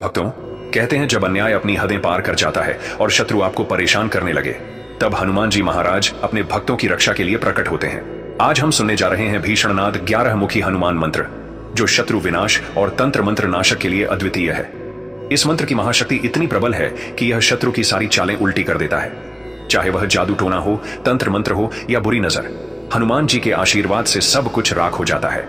भक्तों, कहते हैं जब अन्याय अपनी हदें पार कर जाता है और शत्रु आपको परेशान करने लगे, तब हनुमान जी महाराज अपने भक्तों की रक्षा के लिए प्रकट होते हैं। आज हम सुनने जा रहे हैं भीषणनाद 11 मुखी हनुमान मंत्र, जो शत्रु विनाश और तंत्र मंत्र नाशक के लिए अद्वितीय है। इस मंत्र की महाशक्ति इतनी प्रबल है कि यह शत्रु की सारी चालें उल्टी कर देता है, चाहे वह जादू टोना हो, तंत्र मंत्र हो या बुरी नजर। हनुमान जी के आशीर्वाद से सब कुछ राख हो जाता है।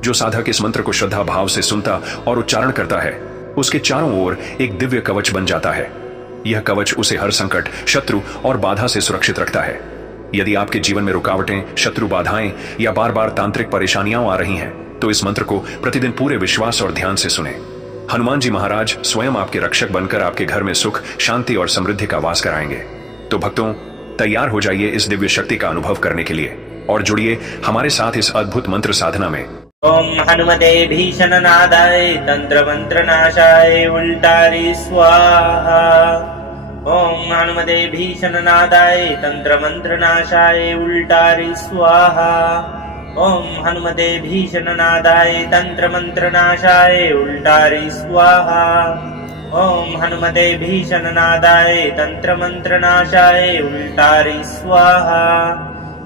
जो साधक इस मंत्र को श्रद्धा भाव से सुनता और उच्चारण करता है, उसके चारों ओर एक दिव्य कवच बन जाता है। यह कवच उसे हर संकट, शत्रु और बाधा से सुरक्षित रखता है। यदि आपके जीवन में रुकावटें, शत्रु बाधाएं या बार बार तांत्रिक परेशानियां आ रही हैं, तो इस मंत्र को प्रतिदिन पूरे विश्वास और ध्यान से सुने। हनुमान जी महाराज स्वयं आपके रक्षक बनकर आपके घर में सुख, शांति और समृद्धि का वास कराएंगे। तो भक्तों, तैयार हो जाइए इस दिव्य शक्ति का अनुभव करने के लिए और जुड़िए हमारे साथ इस अद्भुत मंत्र साधना में। ओम हनुमते भीषणनादाय तंत्र मंत्र नाशाय उल्टारी स्वाहा। ओम हनुमते भीषणनादाय तंत्र मंत्र नाशाय उल्टारी स्वाहा। ओम हनुमते भीषणनादाय तंत्र मंत्र नाशाय उल्टारी स्वाहा। ओम हनुमते भीषणनादाय तंत्र मंत्र नाशाय उल्टारी स्वाहा।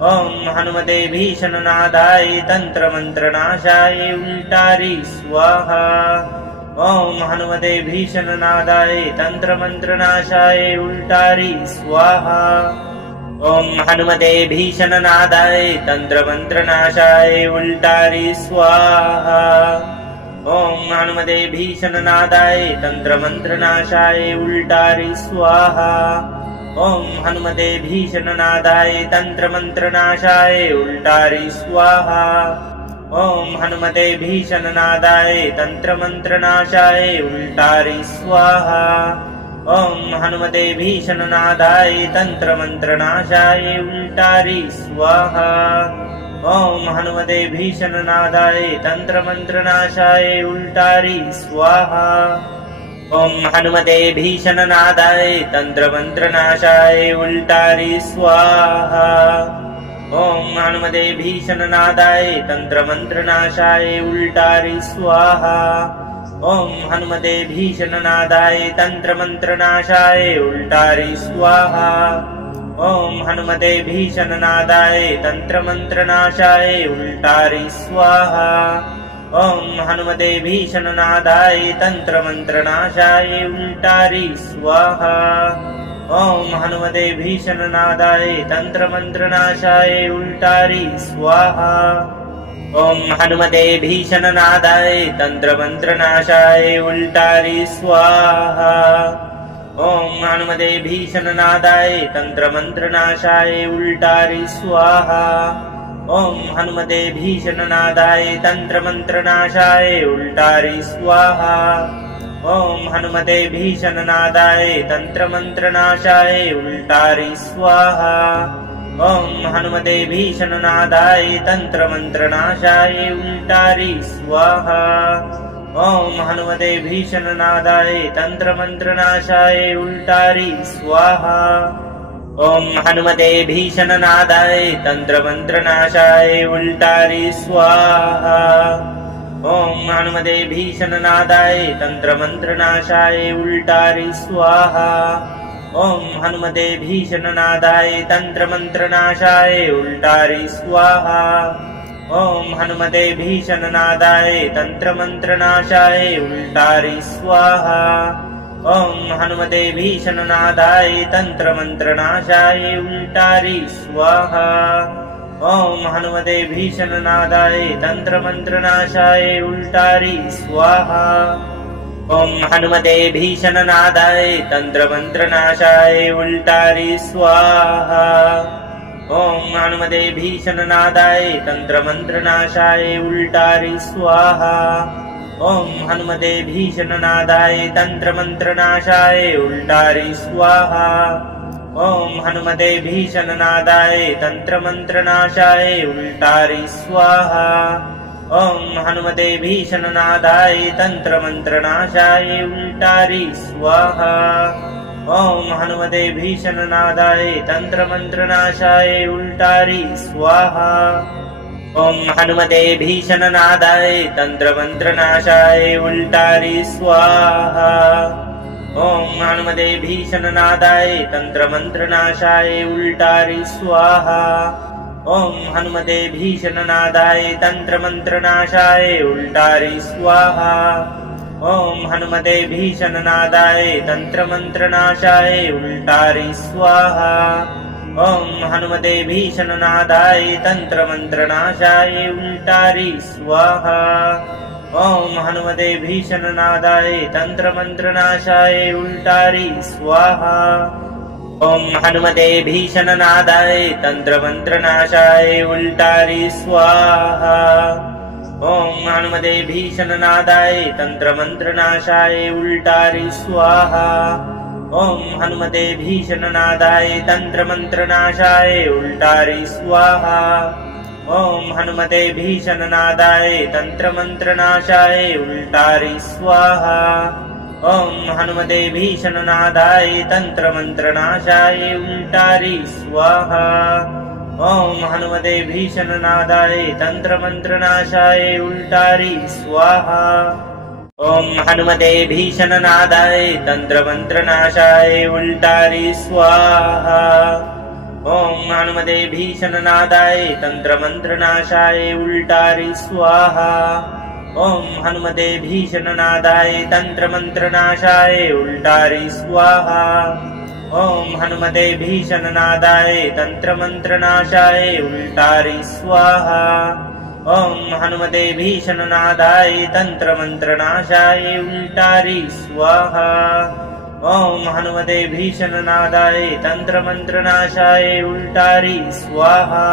ओम हनुमते भीषणनादाय तंत्र मंत्र नाशाय उल्टारी स्वाहा। ओम हनुमते भीषणनादाय तंत्र मंत्र नाशाय उल्टारी स्वाहा। ओम हनुमते भीषणनादाय तंत्र मंत्र नाशाय उल्टारी स्वाहा। ओम हनुमते भीषणनादाय तंत्र मंत्र नाशाय उल्टारी स्वाहा। ओम हनुमते भीषणनादाय तंत्र मंत्र नाशाय उल्टारी स्वाहा। ओम हनुमते भीषणनादाय तंत्र मंत्र नाशाय उल्टारी स्वाहा। ओम हनुमते भीषणनादाय तंत्र मंत्र नाशाय उल्टारी स्वाहा। ओम हनुमते भीषणनादाय तंत्र मंत्र नाशाय उल्टारी स्वाहा। ओम हनुमते भीषणनादाय तंत्र मंत्र नाशाय उल्टारी स्वाहा। ओम हनुमते भीषणनादाय तंत्र मंत्र नाशाय उल्टारी स्वाहा। ओम हनुमते भीषणनादाय तंत्र मंत्र नाशाय उल्टारी स्वाहा। ओम हनुमते भीषणनादाय तंत्र मंत्र नाशाय उल्टारी स्वाहा। ओम हनुमते भीषणनादाय तंत्र मंत्र नाशाय उल्टारी स्वाहा। ओम हनुमते भीषणनादाय तंत्र मंत्र नाशाय उल्टारी स्वाहा। ओम हनुमते भीषणनादाय तंत्र मंत्र नाशाय उल्टारी स्वाहा। ओम हनुमते भीषणनादाय तंत्र मंत्र नाशाय उल्टारी स्वाहा। ओम हनुमते भीषणनादाय तंत्र मंत्र नाशाय उल्टारी स्वाहा। ओम हनुमते भीषणनादाय तंत्र मंत्र नाशाय उल्टारी स्वाहा। ओम हनुमते भीषणनादाय तंत्र मंत्र नाशाय उल्टारी स्वाहा। ओम हनुमते भीषणनादाय तंत्र मंत्र नाशाय उल्टारी स्वाहा। ओम हनुमते भीषणनादाय तंत्र मंत्र नाशाय उल्टारी स्वाहा। ओम हनुमते भीषणनादाय तंत्र मंत्र नाशाय उल्टारी स्वाहा। ओम हनुमते भीषणनादाय तंत्र मंत्र नाशाय उल्टारी स्वाहा। ओम हनुमते भीषणनादाय तंत्र मंत्र नाशाय उल्टारी स्वाहा। ओम हनुमते भीषणनादाय तंत्र मंत्र नाशाय उल्टारी स्वाहा। ओम हनुमते भीषणनादाय तंत्र मंत्र नाशाय उल्टारी स्वाहा। ओम हनुमते भीषणनादाय तंत्र मंत्र नाशाय उल्टारी स्वाहा। ओम हनुमते भीषणनादाय तंत्र मंत्र नाशाय उल्टारी स्वाहा। ओम हनुमते भीषणनादाय तंत्र मंत्र नाशाय उल्टारी स्वाहा। ओम हनुमते भीषणनादाय तंत्र मंत्र नाशाय उल्टारी स्वाहा। ओम हनुमते भीषणनादाय तंत्र मंत्र नाशाय उल्टारी स्वाहा। ओम हनुमते भीषणनादाय तंत्र मंत्र नाशाय उल्टारी स्वाहा। ॐ हनुमते भीषणनादाय तन्त्रमन्त्रनाशाय उल्टारि स्वाहा। ॐ हनुमते भीषणनादाय तन्त्रमन्त्रनाशाय उल्टारि स्वाहा। ॐ हनुमते भीषणनादाय तन्त्रमन्त्रनाशाय उल्टारि स्वाहा। ॐ हनुमते भीषणनादाय तन्त्रमन्त्रनाशाय उल्टारि स्वाहा। ॐ हनुमते भीषणनादाय तन्त्रमन्त्रनाशाय उल्टारि स्वाहा। ॐ हनुमते भीषणनादाय तन्त्रमन्त्रनाशाय उल्टारि स्वाहा। ॐ हनुमते भीषणनादाय तन्त्रमन्त्रनाशाय उल्टारि स्वाहा। ॐ हनुमते भीषणनादाय तन्त्रमन्त्रनाशाय उल्टारि स्वाहा। ॐ हनुमते भीषणनादाय तन्त्रमन्त्रनाशाय उल्टारि स्वाहा। ॐ हनुमते भीषणनादाय तन्त्रमन्त्रनाशाय उल्टारि स्वाहा। ॐ हनुमते भीषणनादाय तन्त्रमन्त्रनाशाय उल्टारि स्वाहा। ॐ हनुमते भीषणनादाय तन्त्रमन्त्रनाशाय उल्टारि स्वाहा। ॐ हनुमते भीषणनादाय तन्त्रमन्त्रनाशाय उल्टारि स्वाहा। ॐ हनुमते भीषणनादाय तन्त्रमन्त्रनाशाय उल्टारि स्वाहा। ॐ हनुमते भीषणनादाय तन्त्रमन्त्रनाशाय उल्टारि स्वाहा। ॐ हनुमते भीषणनादाय तन्त्रमन्त्रनाशाय उल्टारि स्वाहा। ॐ हनुमते भीषणनादाय तन्त्रमन्त्रनाशाय उल्टारि स्वाहा। ॐ हनुमते भीषणनादाय तन्त्रमन्त्रनाशाय उल्टारि स्वाहा।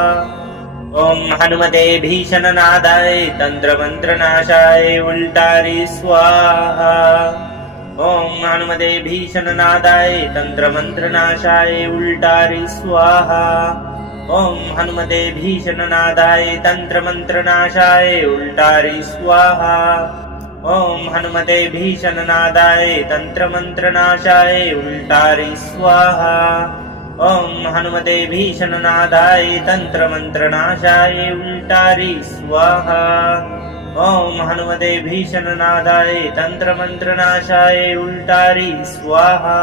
ॐ हनुमते भीषणनादाय तन्त्रमन्त्रनाशाय उल्टारि स्वाहा। ॐ हनुमते भीषणनादाय तन्त्रमन्त्रनाशाय उल्टारि स्वाहा। ॐ हनुमते भीषणनादाय तन्त्रमन्त्रनाशाय उल्टारि स्वाहा। ॐ हनुमते भीषणनादाय तन्त्रमन्त्रनाशाय उल्टारि स्वाहा। ॐ हनुमते भीषणनादाय तन्त्रमन्त्रनाशाय उल्टारि स्वाहा। ॐ हनुमते भीषणनादाय तन्त्रमन्त्रनाशाय उल्टारि स्वाहा।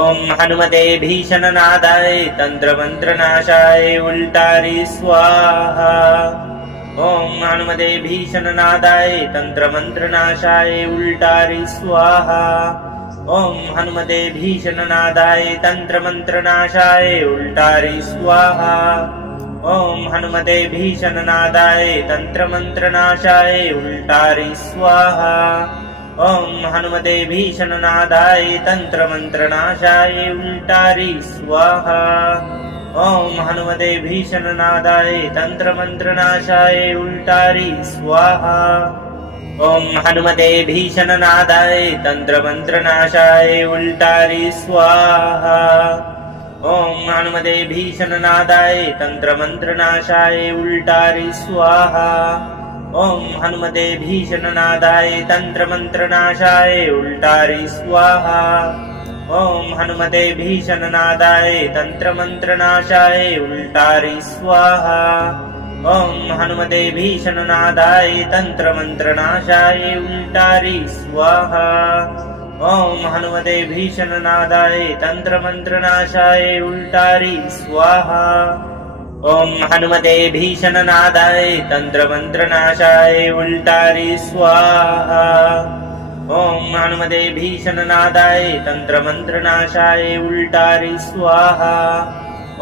ॐ हनुमते भीषणनादाय तन्त्रमन्त्रनाशाय उल्टारि स्वाहा। ॐ हनुमते भीषणनादाय तन्त्रमन्त्रनाशाय उल्टारि स्वाहा। ॐ हनुमते भीषणनादाय तन्त्रमन्त्रनाशाय उल्टारि स्वाहा। ॐ हनुमते भीषणनादाय तन्त्रमन्त्रनाशाय उल्टारि स्वाहा। ॐ हनुमते भीषणनादाय तन्त्रमन्त्रनाशाय उल्टारि स्वाहा। ॐ हनुमते भीषणनादाय तन्त्रमन्त्रनाशाय उल्टारि स्वाहा। ॐ हनुमते भीषणनादाय तन्त्रमन्त्रनाशाय उल्टारि स्वाहा। ॐ हनुमते भीषणनादाय तन्त्रमन्त्रनाशाय उल्टारि स्वाहा। ॐ हनुमते भीषणनादाय तन्त्रमन्त्रनाशाय उल्टारि स्वाहा। ॐ हनुमते भीषणनादाय तन्त्रमन्त्रनाशाय उल्टारि स्वाहा। ॐ हनुमते भीषणनादाय तन्त्रमन्त्रनाशाय उल्टारि स्वाहा। ॐ हनुमते भीषणनादाय तन्त्रमन्त्रनाशाय उल्टारि स्वाहा। ॐ हनुमते भीषणनादाय तन्त्रमन्त्रनाशाय उल्टारि स्वाहा। ॐ हनुमते भीषणनादाय तन्त्रमन्त्रनाशाय उल्टारि स्वाहा।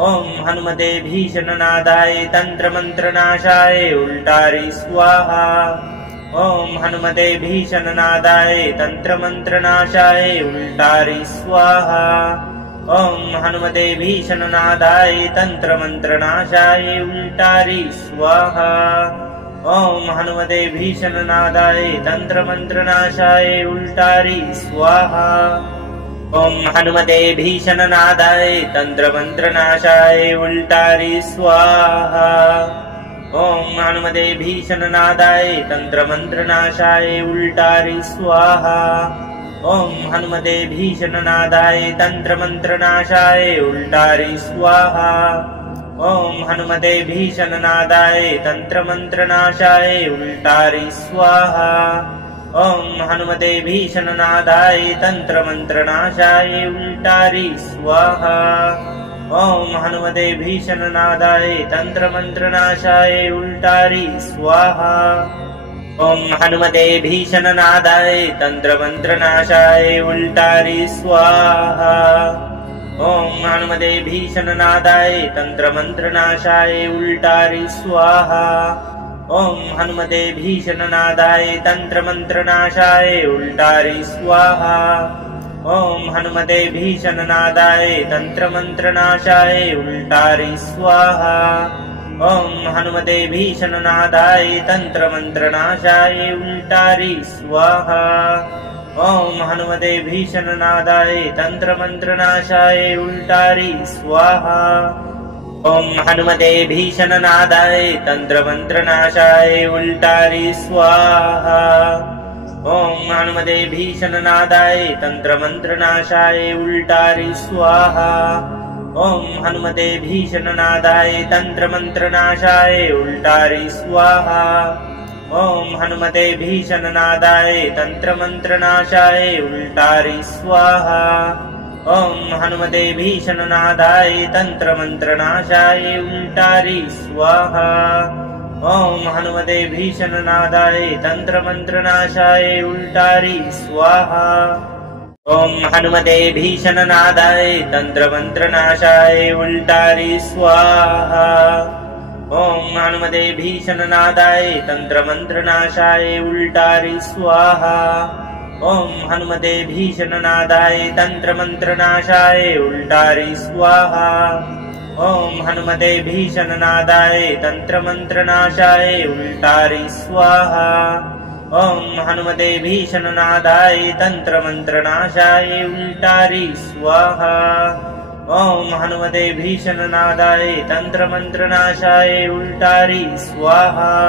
ॐ हनुमते भीषणनादाय तन्त्रमन्त्रनाशाय उल्टारि स्वाहा। ॐ हनुमते भीषणनादाय तन्त्रमन्त्रनाशाय उल्टारि स्वाहा। ॐ हनुमते भीषणनादाय तन्त्रमन्त्रनाशाय उल्टारि स्वाहा। ॐ हनुमते भीषणनादाय तन्त्रमन्त्रनाशाय उल्टारि स्वाहा। ॐ हनुमते भीषणनादाय तन्त्रमन्त्रनाशाय उल्टारि स्वाहा। ॐ हनुमते भीषणनादाय तन्त्रमन्त्रनाशाय उल्टारि स्वाहा। ॐ हनुमते भीषणनादाय तन्त्रमन्त्रनाशाय उल्टारि स्वाहा। ओम हनुमते भीषणनादाय तंत्रमंत्रनाशाय उल्टारी स्वाहा। ओम हनुमते भीषणनादाय तंत्रमंत्रनाशाय उल्टारी स्वाहा। ओम हनुमते भीषणनादाय तंत्रमंत्रनाशाय उल्टारी स्वाहा। ओम हनुमते भीषणनादाय तंत्रमंत्रनाशाय उल्टारी स्वाहा। ओम हनुमते भीषणनादाय तंत्रमंत्रनाशाय उल्टारी स्वाहा। ओम हनुमते भीषणनादाय तंत्रमंत्रनाशाय उल्टारी स्वाहा। ओम हनुमते भीषणनादाय तंत्रमंत्रनाशाय उल्टारी स्वाहा। ओम हनुमते भीषणनादाय तंत्रमंत्रनाशाय उल्टारी स्वाहा। ओम हनुमते भीषणनादाय तंत्रमंत्रनाशाय उल्टारी स्वाहा। ओम हनुमते भीषणनादाय तंत्रमंत्रनाशाय उल्टारी स्वाहा। ओम हनुमते भीषणनादाय तंत्रमंत्रनाशाय उल्टारी स्वाहा। ओम हनुमते भीषणनादाय तंत्रमंत्रनाशाय उल्टारी स्वाहा। ओम हनुमते भीषणनादाय तंत्रमंत्रनाशाय उल्टारी स्वाहा। ओम हनुमते भीषणनादाय तंत्रमंत्रनाशाय उल्टारी स्वाहा। ओम हनुमते भीषणनादाय तंत्रमंत्रनाशाय उल्टारी स्वाहा। ओम हनुमते भीषणनादाय तंत्रमंत्रनाशाय उल्टारी स्वाहा। ओम हनुमते भीषणनादाय तंत्रमंत्रनाशाय उल्टारी स्वाहा। ओम हनुमते भीषणनादाय तंत्रमंत्रनाशाय उल्टारी स्वाहा। ओम हनुमते भीषणनादाय तंत्रमंत्रनाशाय उल्टारी स्वाहा। ओम हनुमते भीषणनादाय तंत्रमंत्रनाशाय उल्टारी स्वाहा। ओम हनुमते भीषणनादाय तंत्रमंत्रनाशाय उल्टारी स्वाहा।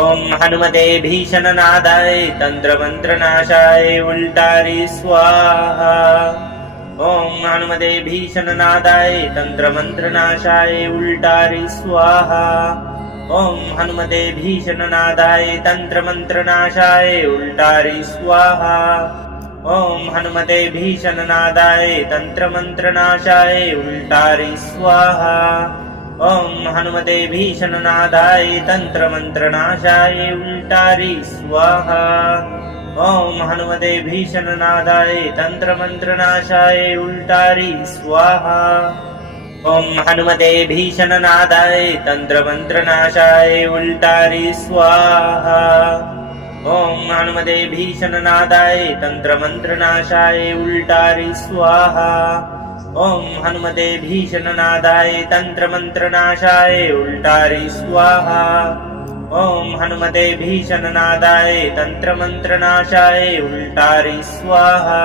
ओम हनुमते भीषणनादाय तंत्रमंत्रनाशाय उल्टारी स्वाहा। ओम हनुमते भीषणनादाय तंत्रमंत्रनाशाय उल्टारी स्वाहा। ओम हनुमते भीषणनादाय तंत्रमंत्रनाशाय उल्टारी स्वाहा। ओम हनुमते भीषणनादाय तंत्रमंत्रनाशाय उल्टारी स्वाहा। ओम हनुमते भीषणनादाय तंत्रमंत्रनाशाय उल्टारी स्वाहा। ओम हनुमते भीषणनादाय तंत्रमंत्रनाशाय उल्टारी स्वाहा। ओम हनुमते भीषणनादाय तंत्रमंत्रनाशाय उल्टारी स्वाहा। ओम हनुमते भीषणनादाय तंत्रमंत्रनाशाय उल्टारी स्वाहा। ओम हनुमते भीषणनादाय तंत्रमंत्रनाशाय उल्टारी स्वाहा। ओम हनुमते भीषणनादाय तंत्रमंत्रनाशाय उल्टारी स्वाहा।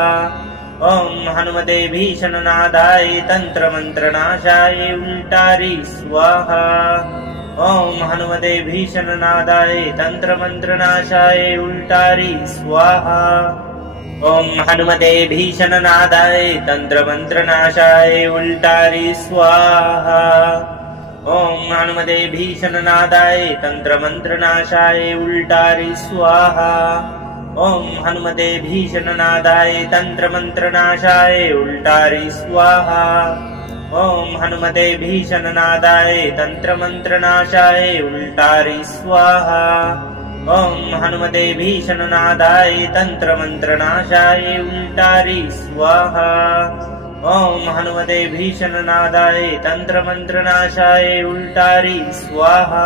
ओम हनुमते भीषणनादाय तंत्रमंत्रनाशाय उल्टारी स्वाहा। ओम हनुमते भीषणनादाय तंत्रमंत्रनाशाय उल्टारी स्वाहा। ओम हनुमते भीषणनादाय तंत्रमंत्रनाशाय उल्टारी स्वाहा। ओम हनुमते भीषणनादाय तंत्रमंत्रनाशाय उल्टारी स्वाहा। ओम हनुमते भीषणनादाय तंत्रमंत्रनाशाय उल्टारी स्वाहा। ओम हनुमते भीषणनादाय तंत्रमंत्रनाशाय उल्टारी स्वाहा। ओम हनुमते भीषणनादाय तंत्रमंत्रनाशाय उल्टारी स्वाहा। ओम हनुमते भीषणनादाय तंत्रमंत्रनाशाय उल्टारी स्वाहा।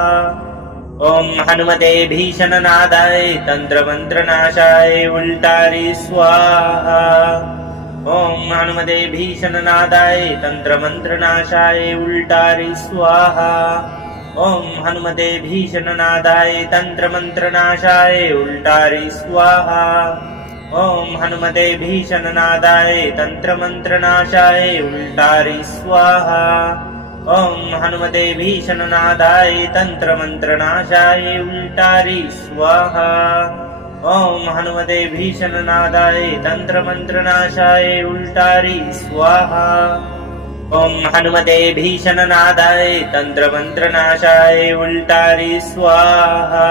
ओम हनुमते भीषणनादाय तंत्रमंत्रनाशाय उल्टारी स्वाहा। ओम हनुमते भीषणनादाय तंत्रमंत्रनाशाय उल्टारी स्वाहा। ओम हनुमते भीषणनादाय तंत्रमंत्रनाशाय उल्टारी स्वाहा। ओम हनुमते भीषणनादाय तंत्रमंत्रनाशाय उल्टारी स्वाहा। ओम हनुमते भीषणनादाय तंत्रमंत्रनाशाय उल्टारी स्वाहा। ओम हनुमते भीषणनादाय तंत्रमंत्रनाशाय उल्टारी स्वाहा। ॐ हनुमते भीषणनादाय तन्त्रमन्त्रनाशाय उल्टारि स्वाहा।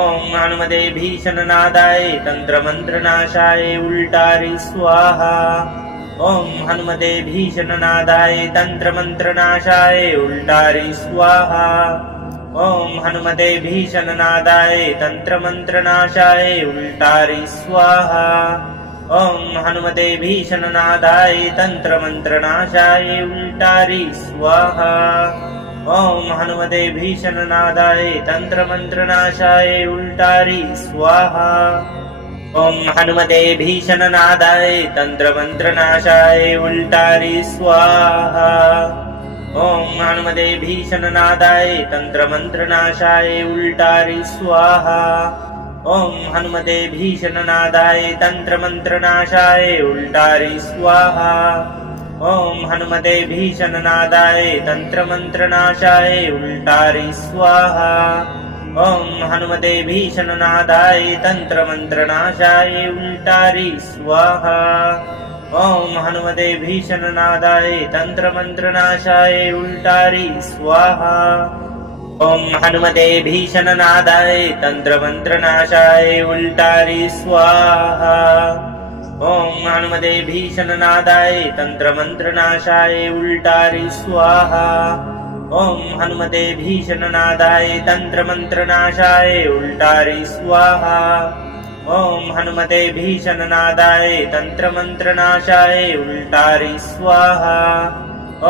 ॐ हनुमते भीषणनादाय तन्त्रमन्त्रनाशाय उल्टारि स्वाहा। ॐ हनुमते भीषणनादाय तन्त्रमन्त्रनाशाय उल्टारि स्वाहा। ॐ हनुमते भीषणनादाय तन्त्रमन्त्रनाशाय उल्टारि स्वाहा। ॐ हनुमते भीषणनादाय तन्त्रमन्त्रनाशाय उल्टारि स्वाहा। ॐ हनुमते भीषणनादाय तन्त्रमन्त्रनाशाय उल्टारि स्वाहा। ॐ हनुमते भीषणनादाय तन्त्रमन्त्रनाशाय उल्टारि स्वाहा। ॐ हनुमते भीषणनादाय तन्त्रमन्त्रनाशाय उल्टारि स्वाहा। ॐ हनुमते भीषणनादाय तन्त्रमन्त्रनाशाय उल्टारि स्वाहा। ॐ हनुमते भीषणनादाय तन्त्रमन्त्रनाशाय उल्टारि स्वाहा। ॐ हनुमते भीषणनादाय तन्त्रमन्त्रनाशाय उल्टारि स्वाहा। ॐ हनुमते भीषणनादाय तन्त्रमन्त्रनाशाय उल्टारि स्वाहा। ॐ हनुमते भीषणनादाय तन्त्रमन्त्रनाशाय उल्टारि स्वाहा। ॐ हनुमते भीषणनादाय तन्त्रमन्त्रनाशाय उल्टारि स्वाहा। ॐ हनुमते भीषणनादाय तन्त्रमन्त्रनाशाय उल्टारि स्वाहा। ॐ हनुमते भीषणनादाय तन्त्रमन्त्रनाशाय उल्टारि स्वाहा।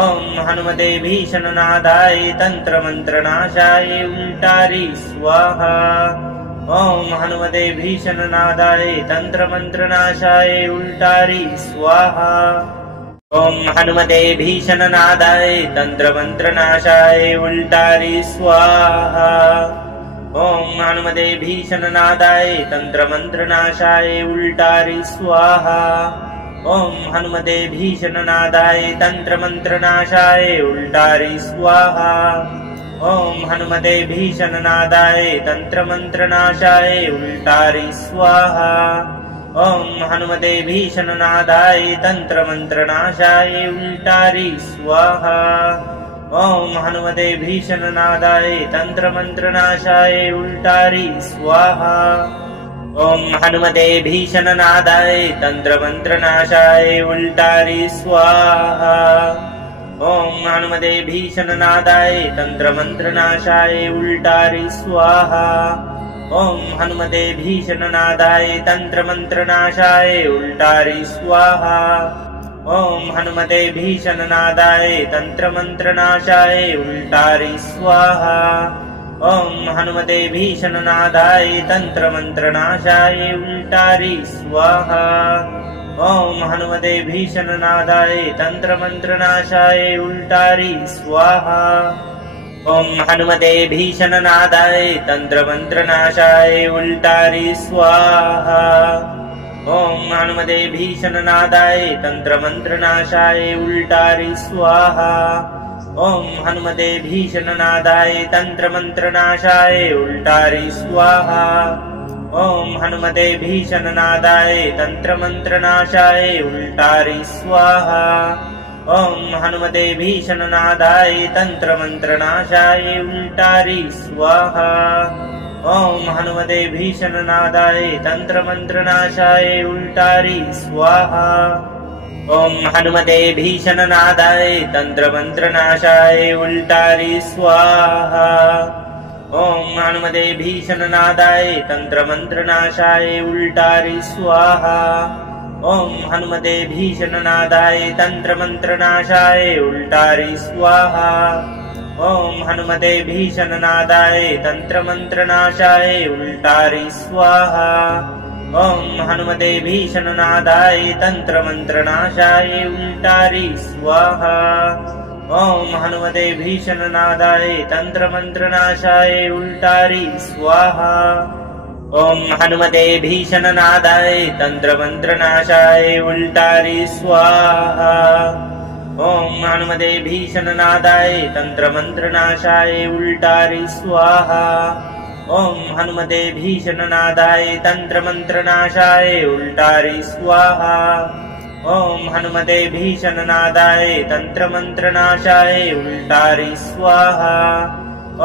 ॐ हनुमते भीषणनादाय तन्त्रमन्त्रनाशाय उल्टारि स्वाहा। ॐ हनुमते भीषणनादाय तन्त्रमन्त्रनाशाय उल्टारि स्वाहा। ॐ हनुमते भीषणनादाय तन्त्रमन्त्रनाशाय उल्टारि स्वाहा। ॐ हनुमते भीषणनादाय तन्त्रमन्त्रनाशाय उल्टारि स्वाहा। ॐ हनुमते भीषणनादाय तन्त्रमन्त्रनाशाय उल्टारि स्वाहा। ॐ हनुमते भीषणनादाय तन्त्रमन्त्रनाशाय उल्टारि स्वाहा। ॐ हनुमते भीषणनादाय तन्त्रमन्त्रनाशाय उल्टारि स्वाहा। ॐ हनुमते भीषणनादाय तन्त्रमन्त्रनाशाय उल्टारि स्वाहा। ॐ हनुमते भीषणनादाय तन्त्रमन्त्रनाशाय उल्टारि स्वाहा। ॐ हनुमते भीषणनादाय तन्त्रमन्त्रनाशाय उल्टारि स्वाहा। ॐ हनुमते भीषणनादाय तन्त्रमन्त्रनाशाय उल्टारि स्वाहा। ॐ हनुमते भीषणनादाय तन्त्रमन्त्रनाशाय उल्टारि स्वाहा। ॐ हनुमते भीषणनादाय तन्त्रमन्त्रनाशाय उल्टारि स्वाहा। ॐ हनुमते भीषणनादाय तन्त्रमन्त्रनाशाय उल्टारि स्वाहा। ॐ हनुमते भीषणनादाय तन्त्रमन्त्रनाशाय उल्टारि स्वाहा। ॐ हनुमते भीषणनादाय तन्त्रमन्त्रनाशाय उल्टारि स्वाहा। ॐ हनुमते भीषणनादाय तन्त्रमन्त्रनाशाय उल्टारि स्वाहा। ॐ हनुमते भीषणनादाय तन्त्रमन्त्रनाशाय उल्टारि स्वाहा। ॐ हनुमते भीषणनादाय तन्त्रमन्त्रनाशाय उल्टारि स्वाहा। ॐ हनुमते भीषणनादाय तन्त्रमन्त्रनाशाय उल्टारि स्वाहा। ॐ हनुमते भीषणनादाय तन्त्रमन्त्रनाशाय उल्टारि स्वाहा। ॐ हनुमते भीषणनादाय तन्त्रमन्त्रनाशाय उल्टारि स्वाहा। ॐ हनुमते भीषणनादाय तन्त्रमन्त्रनाशाय उल्टारि स्वाहा। ॐ हनुमते भीषणनादाय तन्त्रमन्त्रनाशाय उल्टारि स्वाहा। ॐ हनुमते भीषणनादाय तन्त्रमन्त्रनाशाय उल्टारि स्वाहा। ॐ हनुमते भीषणनादाय तन्त्रमन्त्रनाशाय उल्टारि स्वाहा। ॐ हनुमते भीषणनादाय तन्त्रमन्त्रनाशाय उल्टारि स्वाहा। ॐ हनुमते भीषणनादाय तन्त्रमन्त्रनाशाय उल्टारि स्वाहा। ॐ हनुमते भीषणनादाय तन्त्रमन्त्रनाशाय उल्टारि स्वाहा। ॐ हनुमते भीषणनादाय तन्त्रमन्त्रनाशाय उल्टारि स्वाहा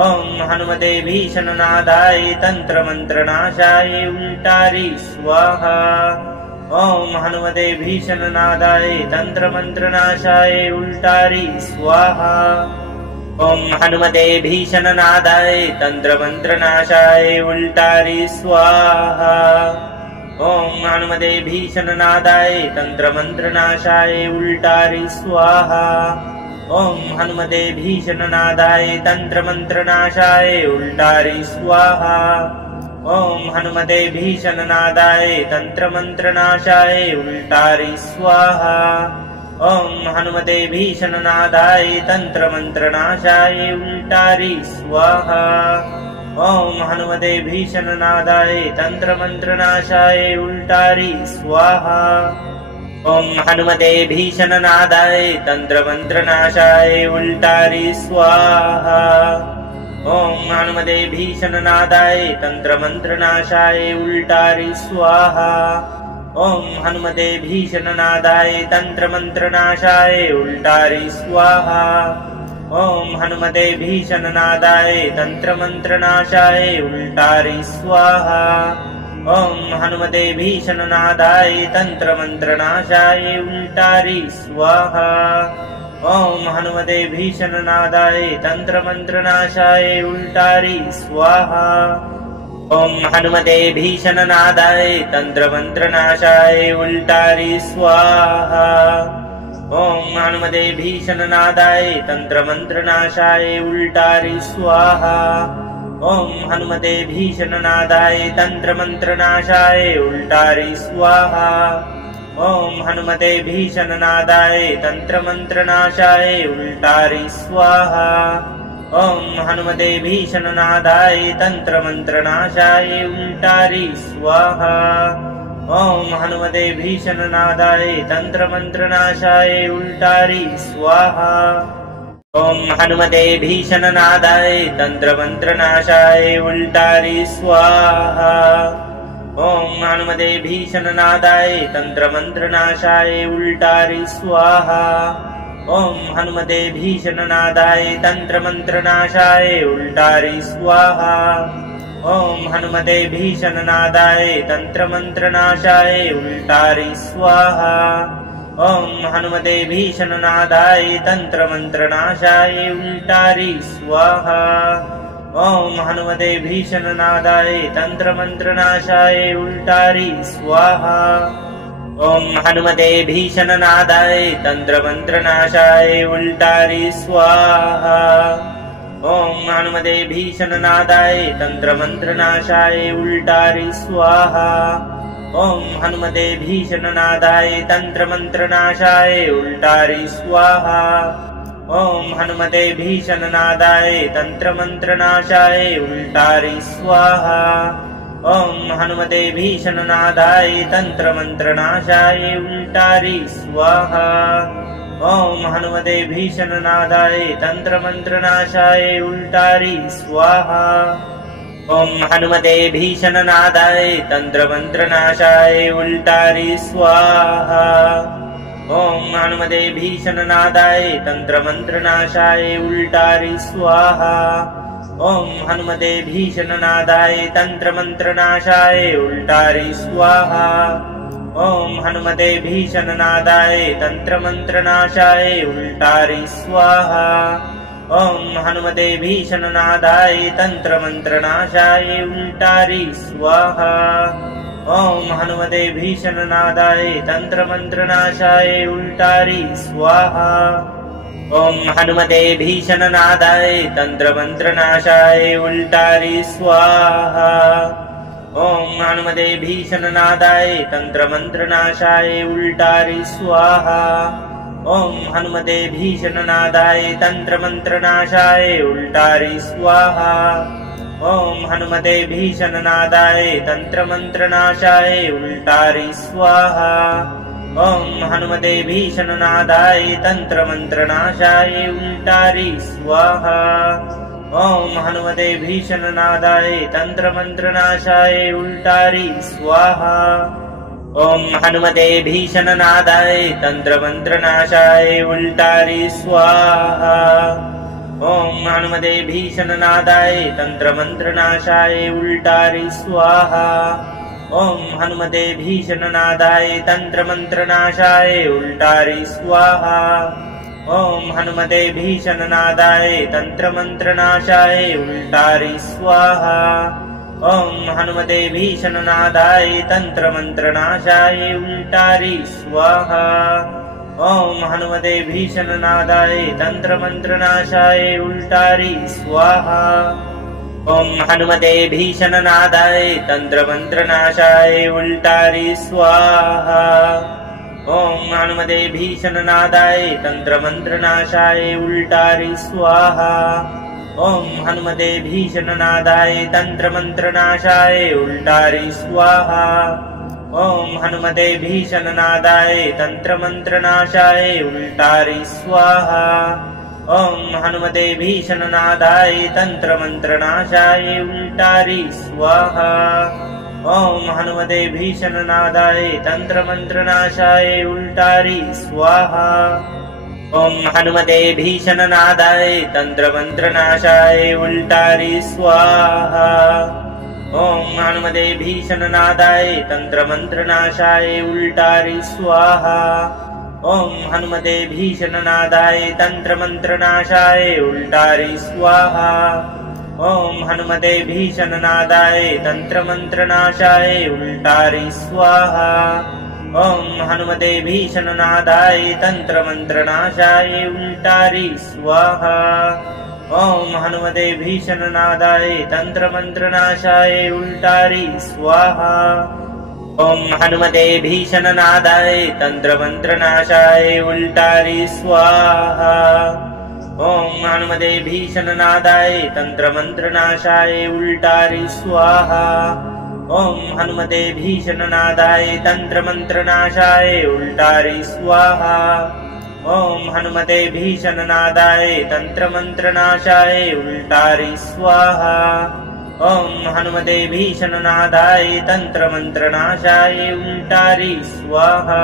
ॐ हनुमते भीषणनादाय तन्त्रमन्त्रनाशाय उल्टारि स्वाहा ॐ हनुमते भीषणनादाय तन्त्रमन्त्रनाशाय उल्टारि स्वाहा ॐ हनुमते भीषणनादाय तन्त्रमन्त्रनाशाय उल्टारि स्वाहा ॐ हनुमते भीषणनादाय तन्त्रमन्त्रनाशाय उल्टारि स्वाहा ॐ हनुमते भीषणनादाय तन्त्रमन्त्रनाशाय उल्टारि स्वाहा ॐ हनुमते भीषणनादाय तन्त्रमन्त्रनाशाय उल्टारि स्वाहा ॐ हनुमते भीषणनादाय तन्त्रमन्त्रनाशाय उल्टारि स्वाहा ॐ हनुमते भीषणनादाय तन्त्रमन्त्रनाशाय उल्टारि स्वाहा ॐ हनुमते भीषणनादाय तन्त्रमन्त्रनाशाय उल्टारि स्वाहा ॐ हनुमते भीषणनादाय तन्त्रमन्त्रनाशाय उल्टारि स्वाहा ॐ हनुमते भीषणनादाय तन्त्रमन्त्रनाशाय उल्टारि स्वाहा ॐ हनुमते भीषणनादाय तन्त्रमन्त्रनाशाय उल्टारि स्वाहा ॐ हनुमते भीषणनादाय तन्त्रमन्त्रनाशाय उल्टारि स्वाहा ॐ हनुमते भीषणनादाय तन्त्रमन्त्रनाशाय उल्टारि स्वाहा ॐ हनुमते भीषणनादाय तन्त्रमन्त्रनाशाय उल्टारि स्वाहा ॐ हनुमते भीषणनादाय तन्त्रमन्त्रनाशाय उल्टारि स्वाहा ॐ हनुमते भीषणनादाय तन्त्रमन्त्रनाशाय उल्टारि स्वाहा ॐ हनुमते भीषणनादाय तन्त्रमन्त्रनाशाय उल्टारि स्वाहा ॐ हनुमते भीषणनादाय तन्त्रमन्त्रनाशाय उल्टारि स्वाहा ॐ हनुमते भीषणनादाय तन्त्रमन्त्रनाशाय उल्टारि स्वाहा ॐ हनुमते भीषणनादाय तन्त्रमन्त्रनाशाय उल्टारि स्वाहा ॐ हनुमते भीषणनादाय तन्त्रमन्त्रनाशाय उल्टारि स्वाहा ॐ हनुमते भीषणनादाय तन्त्रमन्त्रनाशाय उल्टारि स्वाहा ॐ हनुमते भीषणनादाय तन्त्रमन्त्रनाशाय उल्टारि स्वाहा ॐ हनुमते भीषणनादाय तन्त्रमन्त्रनाशाय उल्टारि स्वाहा ॐ हनुमते भीषणनादाय तन्त्रमन्त्रनाशाय उल्टारि स्वाहा ॐ हनुमते भीषणनादाय तन्त्रमन्त्रनाशाय उल्टारि स्वाहा ॐ हनुमते भीषणनादाय तन्त्रमन्त्रनाशाय उल्टारि स्वाहा ॐ हनुमते भीषणनादाय तन्त्रमन्त्रनाशाय उल्टारि स्वाहा ॐ हनुमते भीषणनादाय तन्त्रमन्त्रनाशाय उल्टारि स्वाहा ॐ हनुमते भीषणनादाय तन्त्रमन्त्रनाशाय उल्टारि स्वाहा ॐ हनुमते भीषणनादाय तन्त्रमन्त्रनाशाय उल्टारि स्वाहा ॐ हनुमते भीषणनादाय तन्त्रमन्त्रनाशाय उल्टारि स्वाहा ॐ हनुमते भीषणनादाय तन्त्रमन्त्रनाशाय उल्टारि स्वाहा ॐ हनुमते भीषणनादाय तन्त्रमन्त्रनाशाय उल्टारि स्वाहा ॐ हनुमते भीषणनादाय तन्त्रमन्त्रनाशाय उल्टारि स्वाहा ॐ हनुमते भीषणनादाय तन्त्रमन्त्रनाशाय उल्टारि स्वाहा ॐ हनुमते भीषणनादाय तन्त्रमन्त्रनाशाय उल्टारि स्वाहा ॐ हनुमते भीषणनादाय तन्त्रमन्त्रनाशाय उल्टारि स्वाहा ॐ हनुमते भीषणनादाय तन्त्रमन्त्रनाशाय उल्टारि स्वाहा ॐ हनुमते भीषणनादाय तन्त्रमन्त्रनाशाय उल्टारि स्वाहा ॐ हनुमते भीषणनादाय तन्त्रमन्त्रनाशाय उल्टारि स्वाहा ॐ हनुमते भीषणनादाय तन्त्रमन्त्रनाशाय उल्टारि स्वाहा ॐ हनुमते भीषणनादाय तन्त्रमन्त्रनाशाय उल्टारि स्वाहा ॐ हनुमते भीषणनादाय तन्त्रमन्त्रनाशाय उल्टारि स्वाहा। ॐ हनुमते भीषणनादाय तन्त्रमन्त्रनाशाय उल्टारि स्वाहा। ॐ हनुमते भीषणनादाय तन्त्रमन्त्रनाशाय उल्टारि स्वाहा। ॐ हनुमते भीषणनादाय तन्त्रमन्त्रनाशाय उल्टारि स्वाहा। ॐ हनुमते भीषणनादाय तन्त्रमन्त्रनाशाय उल्टारि स्वाहा। ॐ हनुमते भीषणनादाय तन्त्रमन्त्रनाशाय उल्टारि स्वाहा। ॐ हनुमते भीषणनादाय तन्त्रमन्त्रनाशाय उल्टारि स्वाहा। ॐ हनुमते भीषणनादाय तन्त्रमन्त्रनाशाय उल्टारि स्वाहा। ॐ हनुमते भीषणनादाय तन्त्रमन्त्रनाशाय उल्टारि स्वाहा। ॐ हनुमते भीषणनादाय तन्त्रमन्त्रनाशाय उल्टारि स्वाहा। ॐ हनुमते भीषणनादाय तन्त्रमन्त्रनाशाय उल्टारि स्वाहा। ॐ हनुमते भीषणनादाय तन्त्रमन्त्रनाशाय उल्टारि स्वाहा। ॐ हनुमते भीषणनादाय तन्त्रमन्त्रनाशाय उल्टारि स्वाहा। ॐ हनुमते भीषणनादाय तन्त्रमन्त्रनाशाय उल्टारि स्वाहा। ॐ हनुमते भीषणनादाय तन्त्रमन्त्रनाशाय उल्टारि स्वाहा। ॐ हनुमते भीषणनादाय तन्त्रमन्त्रनाशाय उल्टारि स्वाहा। ॐ हनुमते भीषणनादाय तन्त्रमन्त्रनाशाय उल्टारि स्वाहा। ॐ हनुमते भीषणनादाय तन्त्रमन्त्रनाशाय उल्टारि स्वाहा। ॐ हनुमते भीषणनादाय तन्त्रमन्त्रनाशाय उल्टारि स्वाहा। ॐ हनुमते भीषणनादाय तन्त्रमन्त्रनाशाय उल्टारि स्वाहा। ॐ हनुमते भीषणनादाय तन्त्रमन्त्रनाशाय उल्टारि स्वाहा। ॐ हनुमते भीषणनादाय तन्त्रमन्त्रनाशाय उल्टारि स्वाहा। ॐ हनुमते भीषणनादाय तन्त्रमन्त्रनाशाय उल्टारि स्वाहा।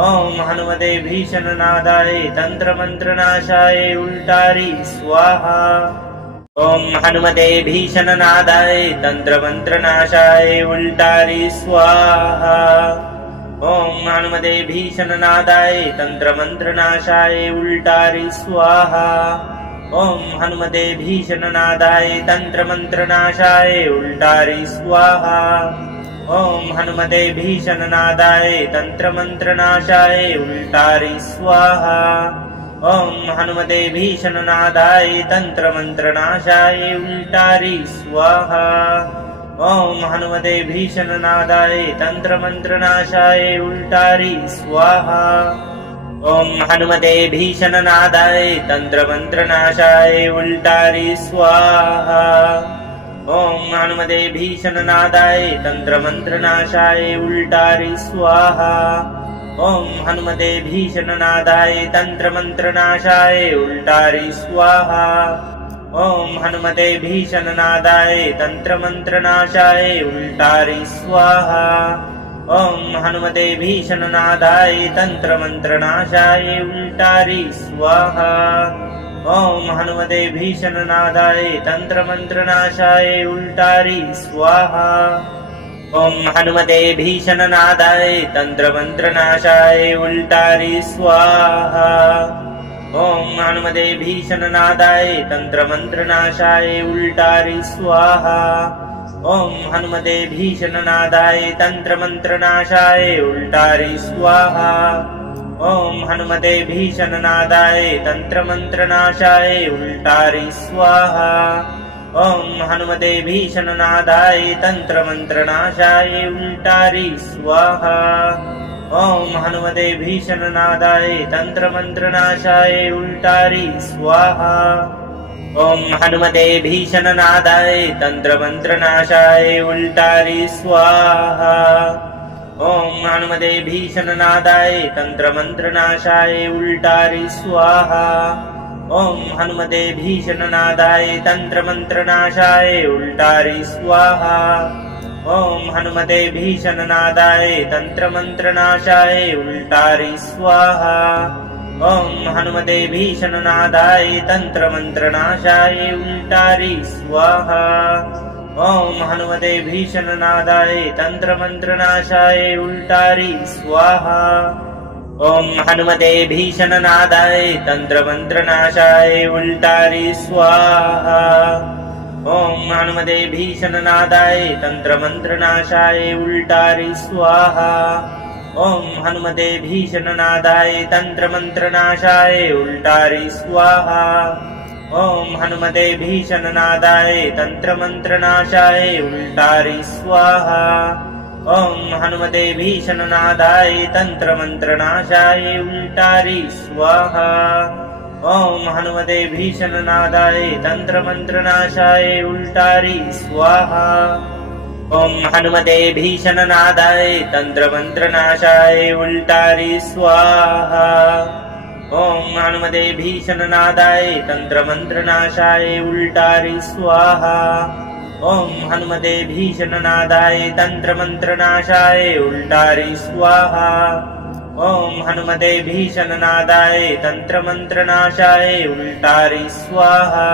ॐ हनुमते भीषणनादाय तन्त्रमन्त्रनाशाय उल्टारि स्वाहा। ॐ हनुमते भीषणनादाय तन्त्रमन्त्रनाशाय उल्टारि स्वाहा। ॐ हनुमते भीषणनादाय तन्त्रमन्त्रनाशाय उल्टारि स्वाहा। ॐ हनुमते भीषणनादाय तन्त्रमन्त्रनाशाय उल्टारि स्वाहा। ॐ हनुमते भीषणनादाय तन्त्रमन्त्रनाशाय उल्टारि स्वाहा। ॐ हनुमते भीषणनादाय तन्त्रमन्त्रनाशाय उल्टारि स्वाहा। ॐ हनुमते भीषणनादाय तन्त्रमन्त्रनाशाय उल्टारि स्वाहा। ॐ हनुमते भीषणनादाय तन्त्रमन्त्रनाशाय उल्टारि स्वाहा। ॐ हनुमते भीषणनादाय तन्त्रमन्त्रनाशाय उल्टारि स्वाहा। ॐ हनुमते भीषणनादाय तन्त्रमन्त्रनाशाय उल्टारि स्वाहा। ॐ हनुमते भीषणनादाय तन्त्रमन्त्रनाशाय उल्टारि स्वाहा। ॐ हनुमते भीषणनादाय तन्त्रमन्त्रनाशाय उल्टारि स्वाहा। ॐ हनुमते भीषणनादाय तन्त्रमन्त्रनाशाय उल्टारि स्वाहा। ॐ हनुमते भीषणनादाय तन्त्रमन्त्रनाशाय उल्टारि स्वाहा। ॐ हनुमते भीषणनादाय तन्त्रमन्त्रनाशाय उल्टारि स्वाहा। ॐ हनुमते भीषणनादाय तन्त्रमन्त्रनाशाय उल्टारि स्वाहा। ॐ हनुमते भीषणनादाय तन्त्रमन्त्रनाशाय उल्टारि स्वाहा। ॐ हनुमते भीषणनादाय तन्त्रमन्त्रनाशाय उल्टारि स्वाहा। ॐ हनुमते भीषणनादाय तन्त्रमन्त्रनाशाय उल्टारि स्वाहा। ॐ हनुमते भीषणनादाय तन्त्रमन्त्रनाशाय उल्टारि स्वाहा। ॐ हनुमते भीषणनादाय तन्त्रमन्त्रनाशाय उल्टारि स्वाहा। ॐ हनुमते भीषणनादाय तन्त्रमन्त्रनाशाय उल्टारि स्वाहा। ॐ हनुमते भीषणनादाय तन्त्रमन्त्रनाशाय उल्टारि स्वाहा। ॐ हनुमते भीषणनादाय तन्त्रमन्त्रनाशाय उल्टारि स्वाहा। ॐ हनुमते भीषणनादाय तन्त्रमन्त्रनाशाय उल्टारि स्वाहा। ॐ हनुमते भीषणनादाय तन्त्रमन्त्रनाशाय उल्टारि स्वाहा। ॐ हनुमते भीषणनादाय तन्त्रमन्त्रनाशाय उल्टारि स्वाहा। ॐ हनुमते भीषणनादाय तन्त्रमन्त्रनाशाय उल्टारि स्वाहा। ॐ हनुमते भीषणनादाय तन्त्रमन्त्रनाशाय उल्टारि स्वाहा। ॐ हनुमते भीषणनादाय तन्त्रमन्त्रनाशाय उल्टारि स्वाहा। ॐ हनुमते भीषणनादाय तन्त्रमन्त्रनाशाय उल्टारि स्वाहा। ॐ हनुमते भीषणनादाय तन्त्रमन्त्रनाशाय उल्टारि स्वाहा। ॐ हनुमते भीषणनादाय तन्त्रमन्त्रनाशाय उल्टारि स्वाहा। ॐ हनुमते भीषणनादाय तन्त्रमन्त्रनाशाय उल्टारि स्वाहा। ॐ हनुमते भीषणनादाय तन्त्रमन्त्रनाशाय उल्टारि स्वाहा।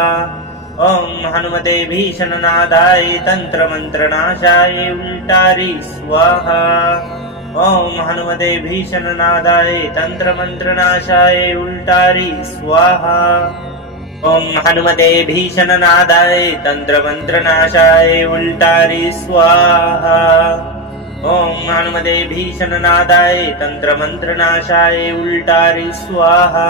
ॐ हनुमते भीषणनादाय तन्त्रमन्त्रनाशाय उल्टारि स्वाहा। ॐ हनुमते भीषणनादाय तन्त्रमन्त्रनाशाय उल्टारि स्वाहा। ॐ हनुमते भीषणनादाय तन्त्रमन्त्रनाशाय उल्टारि स्वाहा। ॐ हनुमते भीषणनादाय तन्त्रमन्त्रनाशाय उल्टारि स्वाहा।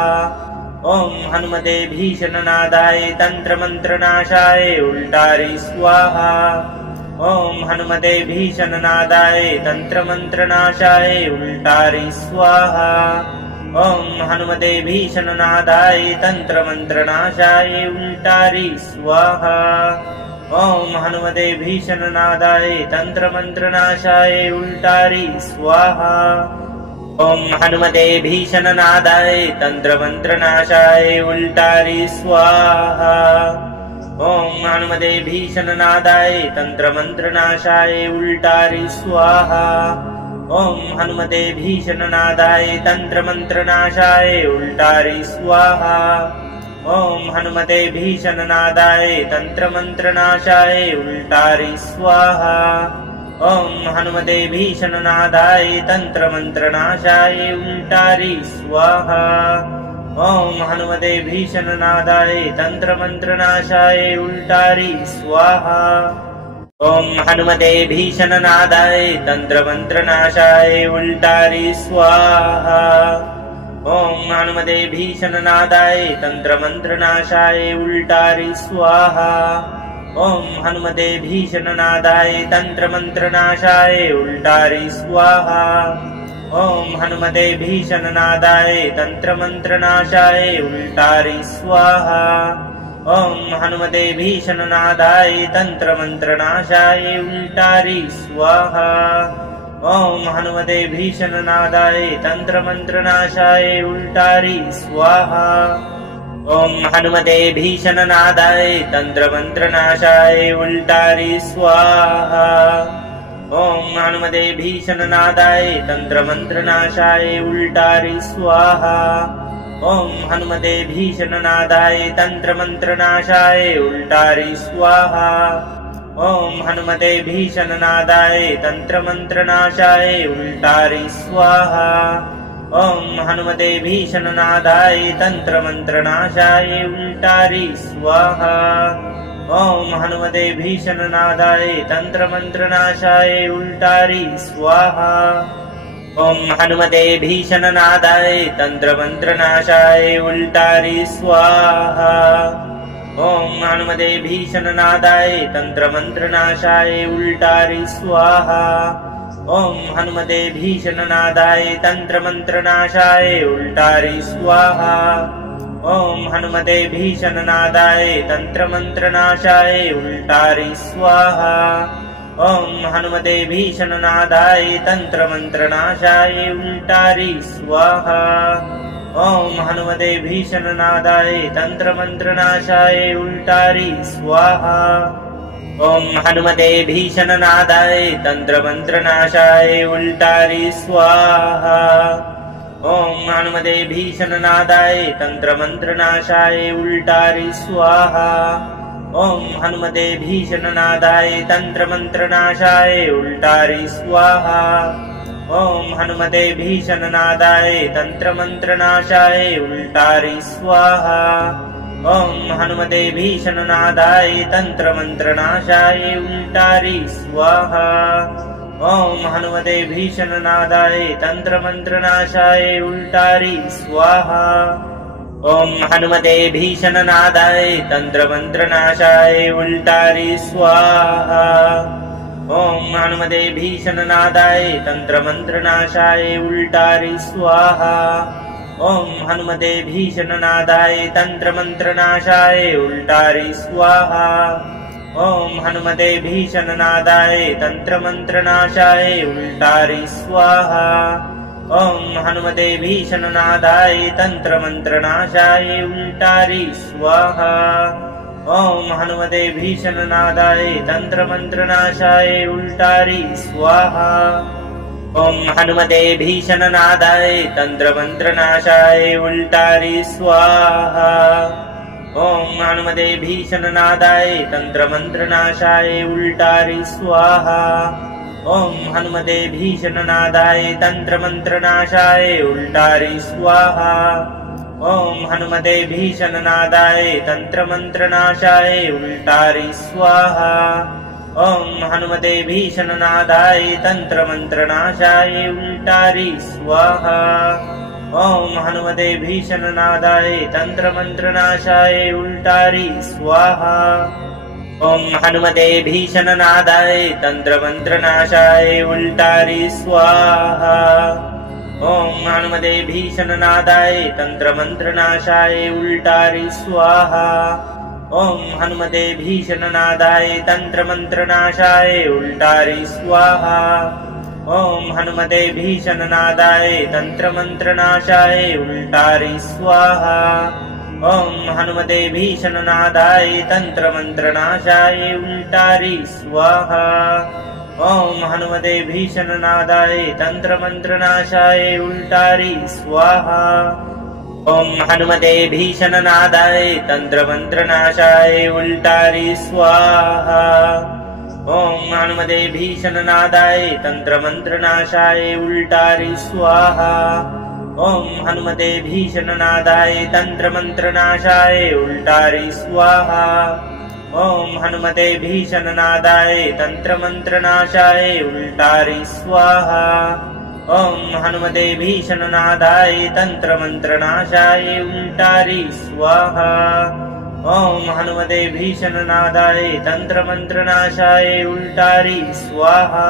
ॐ हनुमते भीषणनादाय तन्त्रमन्त्रनाशाय उल्टारि स्वाहा। ॐ हनुमते भीषणनादाय तन्त्रमन्त्रनाशाय उल्टारि स्वाहा। ॐ हनुमते भीषणनादाय तन्त्रमन्त्रनाशाय उल्टारि स्वाहा। ॐ हनुमते भीषणनादाय तन्त्रमन्त्रनाशाय उल्टारि स्वाहा। ॐ हनुमते भीषणनादाय तन्त्रमन्त्रनाशाय उल्टारि स्वाहा। ॐ हनुमते भीषणनादाय तन्त्रमन्त्रनाशाय उल्टारि स्वाहा। ॐ हनुमते भीषणनादाय तन्त्रमन्त्रनाशाय उल्टारि स्वाहा। ॐ हनुमते भीषणनादाय तन्त्रमन्त्रनाशाय उल्टारि स्वाहा। ॐ हनुमते भीषणनादाय तन्त्रमन्त्रनाशाय उल्टारि स्वाहा। ॐ हनुमते भीषणनादाय तन्त्रमन्त्रनाशाय उल्टारि स्वाहा। ॐ हनुमते भीषणनादाय तन्त्रमन्त्रनाशाय उल्टारि स्वाहा। ॐ हनुमते भीषणनादाय तन्त्रमन्त्रनाशाय उल्टारि स्वाहा। ॐ हनुमते भीषणनादाय तन्त्रमन्त्रनाशाय उल्टारि स्वाहा। ॐ हनुमते भीषणनादाय तन्त्रमन्त्रनाशाय उल्टारि स्वाहा। ॐ हनुमते भीषणनादाय तन्त्रमन्त्रनाशाय उल्टारि स्वाहा। ॐ हनुमते भीषणनादाय तन्त्रमन्त्रनाशाय उल्टारि स्वाहा। ॐ हनुमते भीषणनादाय तन्त्रमन्त्रनाशाय उल्टारि स्वाहा। ॐ हनुमते भीषणनादाय तन्त्रमन्त्रनाशाय उल्टारि स्वाहा। ॐ हनुमते भीषणनादाय तन्त्रमन्त्रनाशाय उल्टारि स्वाहा। ॐ हनुमते भीषणनादाय तन्त्रमन्त्रनाशाय उल्टारि स्वाहा। ॐ हनुमते भीषणनादाय तन्त्रमन्त्रनाशाय उल्टारि स्वाहा। ॐ हनुमते भीषणनादाय तन्त्रमन्त्रनाशाय उल्टारि स्वाहा। ॐ हनुमते भीषणनादाय तन्त्रमन्त्रनाशाय उल्टारि स्वाहा। ॐ हनुमते भीषणनादाय तन्त्रमन्त्रनाशाय उल्टारि स्वाहा। ॐ हनुमते भीषणनादाय तन्त्रमन्त्रनाशाय उल्टारि स्वाहा। ॐ हनुमते भीषणनादाय तन्त्रमन्त्रनाशाय उल्टारि स्वाहा। ॐ हनुमते भीषणनादाय तन्त्रमन्त्रनाशाय उल्टारि स्वाहा। ॐ हनुमते भीषणनादाय तन्त्रमन्त्रनाशाय उल्टारि स्वाहा। ॐ हनुमते भीषणनादाय तन्त्रमन्त्रनाशाय उल्टारि स्वाहा। ॐ हनुमते भीषणनादाय तन्त्रमन्त्रनाशाय उल्टारि स्वाहा। ॐ हनुमते भीषणनादाय तन्त्रमन्त्रनाशाय उल्टारि स्वाहा। ॐ हनुमते भीषणनादाय तन्त्रमन्त्रनाशाय उल्टारि स्वाहा। ॐ हनुमते भीषणनादाय तन्त्रमन्त्रनाशाय उल्टारि स्वाहा। ॐ हनुमते भीषणनादाय तन्त्रमन्त्रनाशाय उल्टारि स्वाहा। ॐ हनुमते भीषणनादाय तन्त्रमन्त्रनाशाय उल्टारि स्वाहा। ॐ हनुमते भीषणनादाय तन्त्रमन्त्रनाशाय उल्टारि स्वाहा। ॐ हनुमते भीषणनादाय तन्त्रमन्त्रनाशाय उल्टारि स्वाहा। ॐ हनुमते भीषणनादाय तन्त्रमन्त्रनाशाय उल्टारि स्वाहा। ॐ हनुमते भीषणनादाय तन्त्रमन्त्रनाशाय उल्टारि स्वाहा। ॐ हनुमते भीषणनादाय तन्त्रमन्त्रनाशाय उल्टारि स्वाहा। ॐ हनुमते भीषणनादाय तन्त्रमन्त्रनाशाय उल्टारि स्वाहा। ॐ हनुमते भीषणनादाय तन्त्रमन्त्रनाशाय उल्टारि स्वाहा। ॐ हनुमते भीषणनादाय तन्त्रमन्त्रनाशाय उल्टारि स्वाहा। ॐ हनुमते भीषणनादाय तन्त्रमन्त्रनाशाय उल्टारि स्वाहा। ॐ हनुमते भीषणनादाय तन्त्रमन्त्रनाशाय उल्टारि स्वाहा। ॐ हनुमते भीषणनादाय तन्त्रमन्त्रनाशाय उल्टारि स्वाहा। ॐ हनुमते भीषणनादाय तन्त्रमन्त्रनाशाय उल्टारि स्वाहा। ॐ हनुमते भीषणनादाय तन्त्रमन्त्रनाशाय उल्टारि स्वाहा। ॐ हनुमते भीषणनादाय तन्त्रमन्त्रनाशाय उल्टारि स्वाहा। ॐ हनुमते भीषणनादाय तन्त्रमन्त्रनाशाय उल्टारि स्वाहा। ॐ हनुमते भीषणनादाय तन्त्रमन्त्रनाशाय उल्टारि स्वाहा। ॐ हनुमते भीषणनादाय तन्त्रमन्त्रनाशाय उल्टारि स्वाहा। ॐ हनुमते भीषणनादाय तन्त्रमन्त्रनाशाय उल्टारि स्वाहा। ॐ हनुमते भीषणनादाय तन्त्रमन्त्रनाशाय उल्टारि स्वाहा। ॐ हनुमते भीषणनादाय तन्त्रमन्त्रनाशाय उल्टारि स्वाहा। ॐ हनुमते भीषणनादाय तन्त्रमन्त्रनाशाय उल्टारि स्वाहा। ॐ हनुमते भीषणनादाय तन्त्रमन्त्रनाशाय उल्टारि स्वाहा। ॐ हनुमते भीषणनादाय तन्त्रमन्त्रनाशाय उल्टारि स्वाहा। ॐ हनुमते भीषणनादाय तन्त्रमन्त्रनाशाय उल्टारि स्वाहा।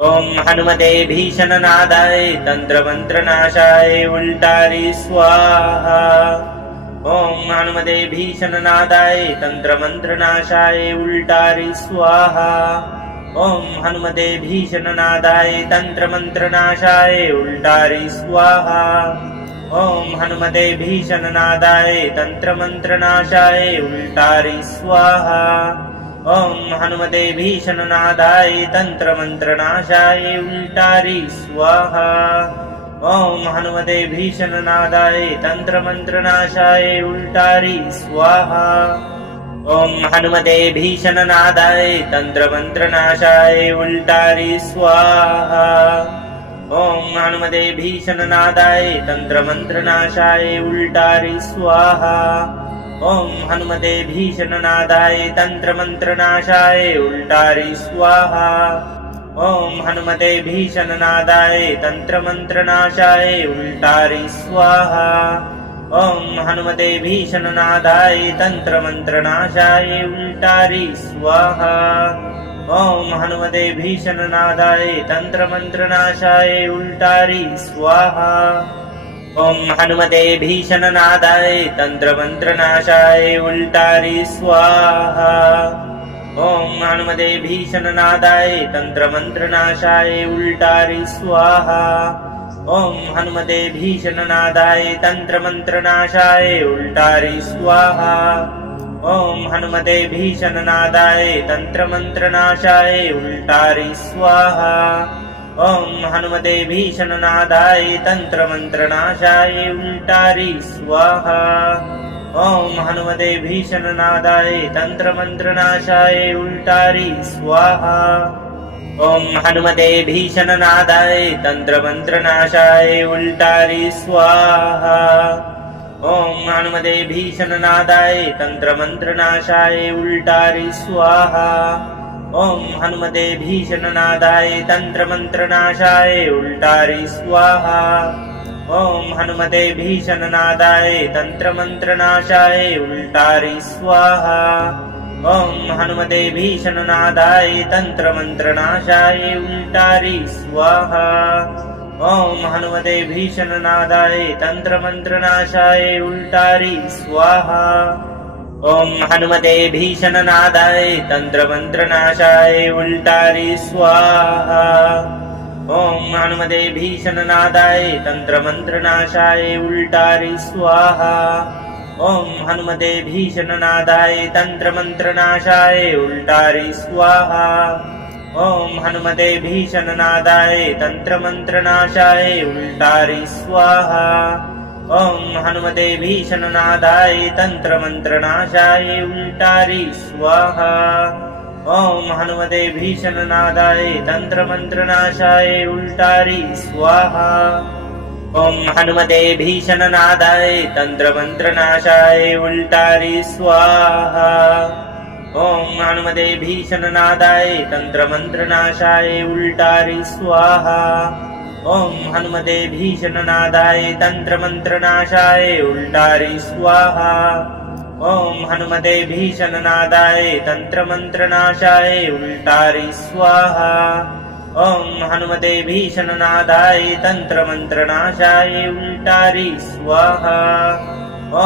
ॐ हनुमते भीषणनादाय तन्त्रमन्त्रनाशाय उल्टारि स्वाहा। ॐ हनुमते भीषणनादाय तन्त्रमन्त्रनाशाय उल्टारि स्वाहा। ॐ हनुमते भीषणनादाय तन्त्रमन्त्रनाशाय उल्टारि स्वाहा। ॐ हनुमते भीषणनादाय तन्त्रमन्त्रनाशाय उल्टारि स्वाहा। ॐ हनुमते भीषणनादाय तन्त्रमन्त्रनाशाय उल्टारि स्वाहा। ॐ हनुमते भीषणनादाय तन्त्रमन्त्रनाशाय उल्टारि स्वाहा। ॐ हनुमते भीषणनादाय तन्त्रमन्त्रनाशाय उल्टारि स्वाहा। ॐ हनुमते भीषणनादाय तन्त्रमन्त्रनाशाय उल्टारि स्वाहा। ॐ हनुमते भीषणनादाय तन्त्रमन्त्रनाशाय उल्टारि स्वाहा। ॐ हनुमते भीषणनादाय तन्त्रमन्त्रनाशाय उल्टारि स्वाहा। ॐ हनुमते भीषणनादाय तन्त्रमन्त्रनाशाय उल्टारि स्वाहा। ॐ हनुमते भीषणनादाय तन्त्रमन्त्रनाशाय उल्टारि स्वाहा। ॐ हनुमते भीषणनादाय तन्त्रमन्त्रनाशाय उल्टारि स्वाहा। ॐ हनुमते भीषणनादाय तन्त्रमन्त्रनाशाय उल्टारि स्वाहा। ओम हनुमते भीषणनादाय तंत्रमंत्रनाशाय उल्टारी स्वाहा। ओम हनुमते भीषणनादाय तंत्रमंत्रनाशाय उल्टारी स्वाहा। ओम हनुमते भीषणनादाय तंत्रमंत्रनाशाय उल्टारी स्वाहा। ओम हनुमते भीषणनादाय तंत्रमंत्रनाशाय उल्टारी स्वाहा। ओम हनुमते भीषणनादाय तंत्रमंत्रनाशाय उल्टारी स्वाहा। ओम हनुमते भीषणनादाय तंत्रमंत्रनाशाय उल्टारी स्वाहा। ओम हनुमते भीषणनादाय तंत्रमंत्रनाशाय उल्टारी स्वाहा। ओम हनुमते भीषणनादाय तंत्रमंत्रनाशाय उल्टारी स्वाहा। ओम हनुमते भीषणनादाय तंत्रमंत्रनाशाय उल्टारी स्वाहा। ओम हनुमते भीषणनादाय तंत्रमंत्रनाशाय उल्टारी स्वाहा। ओम हनुमते भीषणनादाय तंत्रमंत्रनाशाय उल्टारी स्वाहा। ओम हनुमते भीषणनादाय तंत्रमंत्रनाशाय उल्टारी स्वाहा। ओम हनुमते भीषणनादाय तंत्रमंत्रनाशाय उल्टारी स्वाहा। ओम हनुमते भीषणनादाय तंत्रमंत्रनाशाय उल्टारी स्वाहा। ओम हनुमते भीषणनादाय तंत्रमंत्रनाशाय उल्टारी स्वाहा। ओम हनुमते भीषणनादाय तंत्रमंत्रनाशाय उल्टारी स्वाहा। ओम हनुमते भीषणनादाय तंत्रमंत्रनाशाय उल्टारी स्वाहा। ओम हनुमते भीषणनादाय तंत्रमंत्रनाशाय उल्टारी स्वाहा। ओम हनुमते भीषणनादाय तंत्रमंत्रनाशाय उल्टारी स्वाहा। ओम हनुमते भीषणनादाय तंत्रमंत्रनाशाय उल्टारी स्वाहा।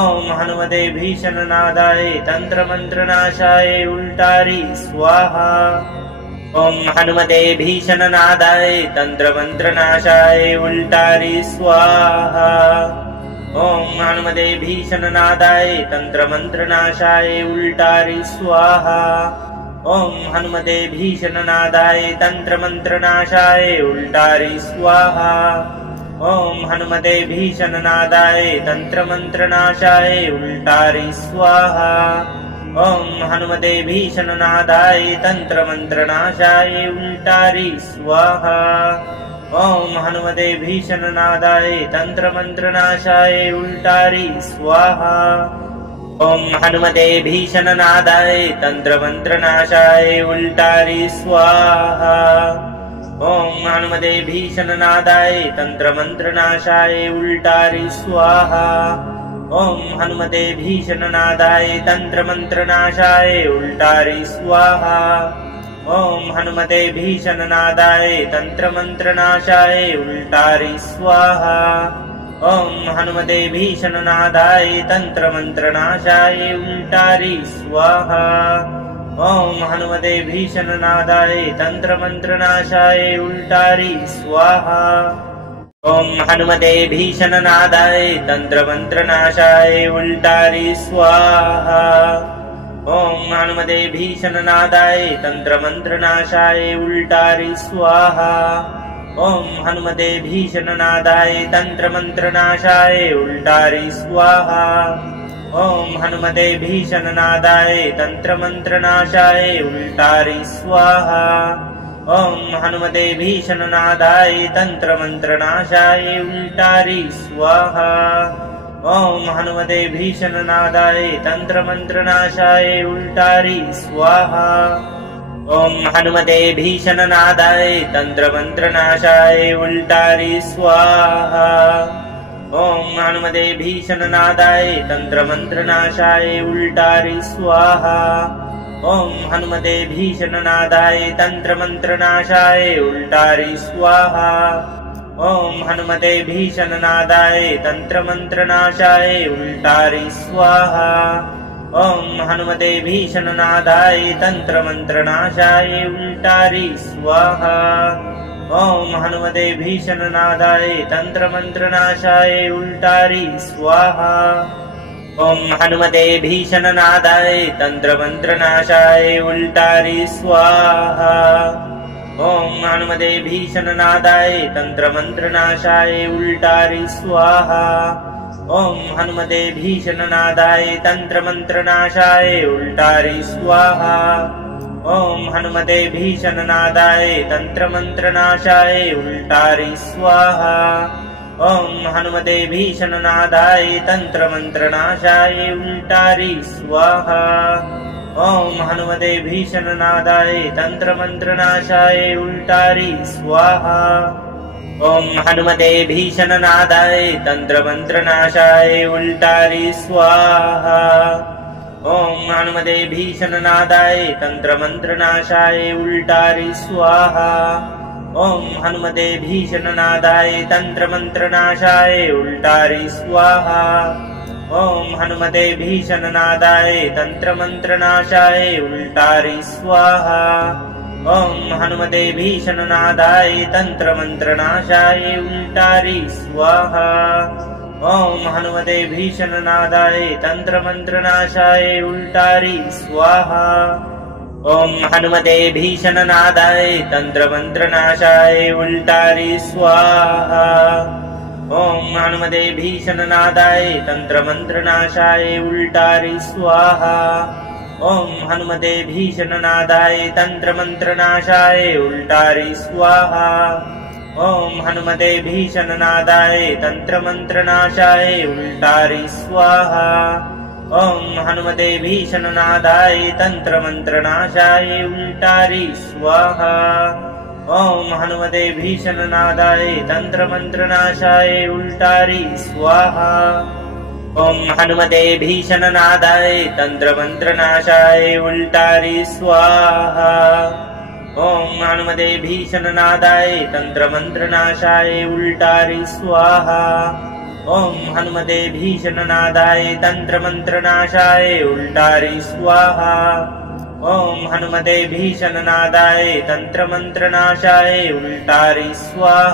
ओम हनुमते भीषणनादाय तंत्रमंत्रनाशाय उल्टारी स्वाहा। ओम हनुमते भीषणनादाय तंत्रमंत्रनाशाय उल्टारी स्वाहा। ओम हनुमते भीषणनादाय तंत्रमंत्रनाशाय उल्टारी स्वाहा। ओम हनुमते भीषणनादाय तंत्रमंत्रनाशाय उल्टारी स्वाहा। ओम हनुमते भीषणनादाय तंत्रमंत्रनाशाय उल्टारी स्वाहा। ओम हनुमते भीषणनादाय तंत्रमंत्रनाशाय उल्टारी स्वाहा। ओम हनुमते भीषणनादाय तंत्रमंत्रनाशाय उल्टारी स्वाहा। ओम हनुमते भीषणनादाय तंत्रमंत्रनाशाय उल्टारी स्वाहा। ओम हनुमते भीषणनादाय तंत्रमंत्रनाशाय उल्टारी स्वाहा। ओम हनुमते भीषणनादाय तंत्रमंत्रनाशाय उल्टारी स्वाहा। ओम हनुमते भीषणनादाय तंत्रमंत्रनाशाय उल्टारी स्वाहा। ओम हनुमते भीषणनादाय तंत्रमंत्रनाशाय उल्टारी स्वाहा। ओम हनुमते भीषणनादाय तंत्रमंत्रनाशाय उल्टारी स्वाहा। ओम हनुमते भीषणनादाय तंत्रमंत्रनाशाय उल्टारी स्वाहा। ओम हनुमते भीषणनादाय तंत्रमंत्रनाशाय उल्टारी स्वाहा। ओम हनुमते भीषणनादाय तंत्रमंत्रनाशाय उल्टारी स्वाहा। ओम हनुमते भीषणनादाय तंत्रमंत्रनाशाय उल्टारी स्वाहा। ओम हनुमते भीषणनादाय तंत्रमंत्रनाशाय उल्टारी स्वाहा। ओम हनुमते भीषणनादाय तंत्रमंत्रनाशाय उल्टारी स्वाहा। ओम हनुमते भीषणनादाय तंत्रमंत्रनाशाय उल्टारी स्वाहा। ओम हनुमते भीषणनादाय तंत्रमंत्रनाशाय उल्टारी स्वाहा। ओम हनुमते भीषणनादाय तंत्रमंत्रनाशाय उल्टारी स्वाहा। ओम हनुमते भीषणनादाय तंत्रमंत्रनाशाय उल्टारी स्वाहा। ओम हनुमते भीषणनादाय तंत्रमंत्रनाशाय उल्टारी स्वाहा। ओम हनुमते भीषणनादाय तंत्रमंत्रनाशाय उल्टारी स्वाहा। ॐ हनुमते भीषणनादाय तन्त्रमन्त्रनाशाय उल्टारि स्वाहा। ॐ हनुमते भीषणनादाय तन्त्रमन्त्रनाशाय उल्टारि स्वाहा। ॐ हनुमते भीषणनादाय तन्त्रमन्त्रनाशाय उल्टारि स्वाहा। ॐ हनुमते भीषणनादाय तन्त्रमन्त्रनाशाय उल्टारि स्वाहा। ॐ हनुमते भीषणनादाय तन्त्रमन्त्रनाशाय उल्टारि स्वाहा। ॐ हनुमते भीषणनादाय तन्त्रमन्त्रनाशाय उल्टारि स्वाहा। ॐ हनुमते भीषणनादाय तन्त्रमन्त्रनाशाय उल्टारि स्वाहा। ॐ हनुमते भीषणनादाय तन्त्रमन्त्रनाशाय उल्टारि स्वाहा। ॐ हनुमते भीषणनादाय तन्त्रमन्त्रनाशाय उल्टारि स्वाहा। ॐ हनुमते भीषणनादाय तन्त्रमन्त्रनाशाय उल्टारि स्वाहा। ॐ हनुमते भीषणनादाय तन्त्रमन्त्रनाशाय उल्टारि स्वाहा। ॐ हनुमते भीषणनादाय तन्त्रमन्त्रनाशाय उल्टारि स्वाहा। ॐ हनुमते भीषणनादाय तन्त्रमन्त्रनाशाय उल्टारि स्वाहा। ॐ हनुमते भीषणनादाय तन्त्रमन्त्रनाशाय उल्टारि स्वाहा। ॐ हनुमते भीषणनादाय तन्त्रमन्त्रनाशाय उल्टारि स्वाहा। ॐ हनुमते भीषणनादाय तन्त्रमन्त्रनाशाय उल्टारि स्वाहा। ॐ हनुमते भीषणनादाय तन्त्रमन्त्रनाशाय उल्टारि स्वाहा। ॐ हनुमते भीषणनादाय तन्त्रमन्त्रनाशाय उल्टारि स्वाहा। ॐ हनुमते भीषणनादाय तन्त्रमन्त्रनाशाय उल्टारि स्वाहा। ॐ हनुमते भीषणनादाय तन्त्रमन्त्रनाशाय उल्टारि स्वाहा। ॐ हनुमते भीषणनादाय तन्त्रमन्त्रनाशाय उल्टारि स्वाहा। ॐ हनुमते भीषणनादाय तन्त्रमन्त्रनाशाय उल्टारि स्वाहा।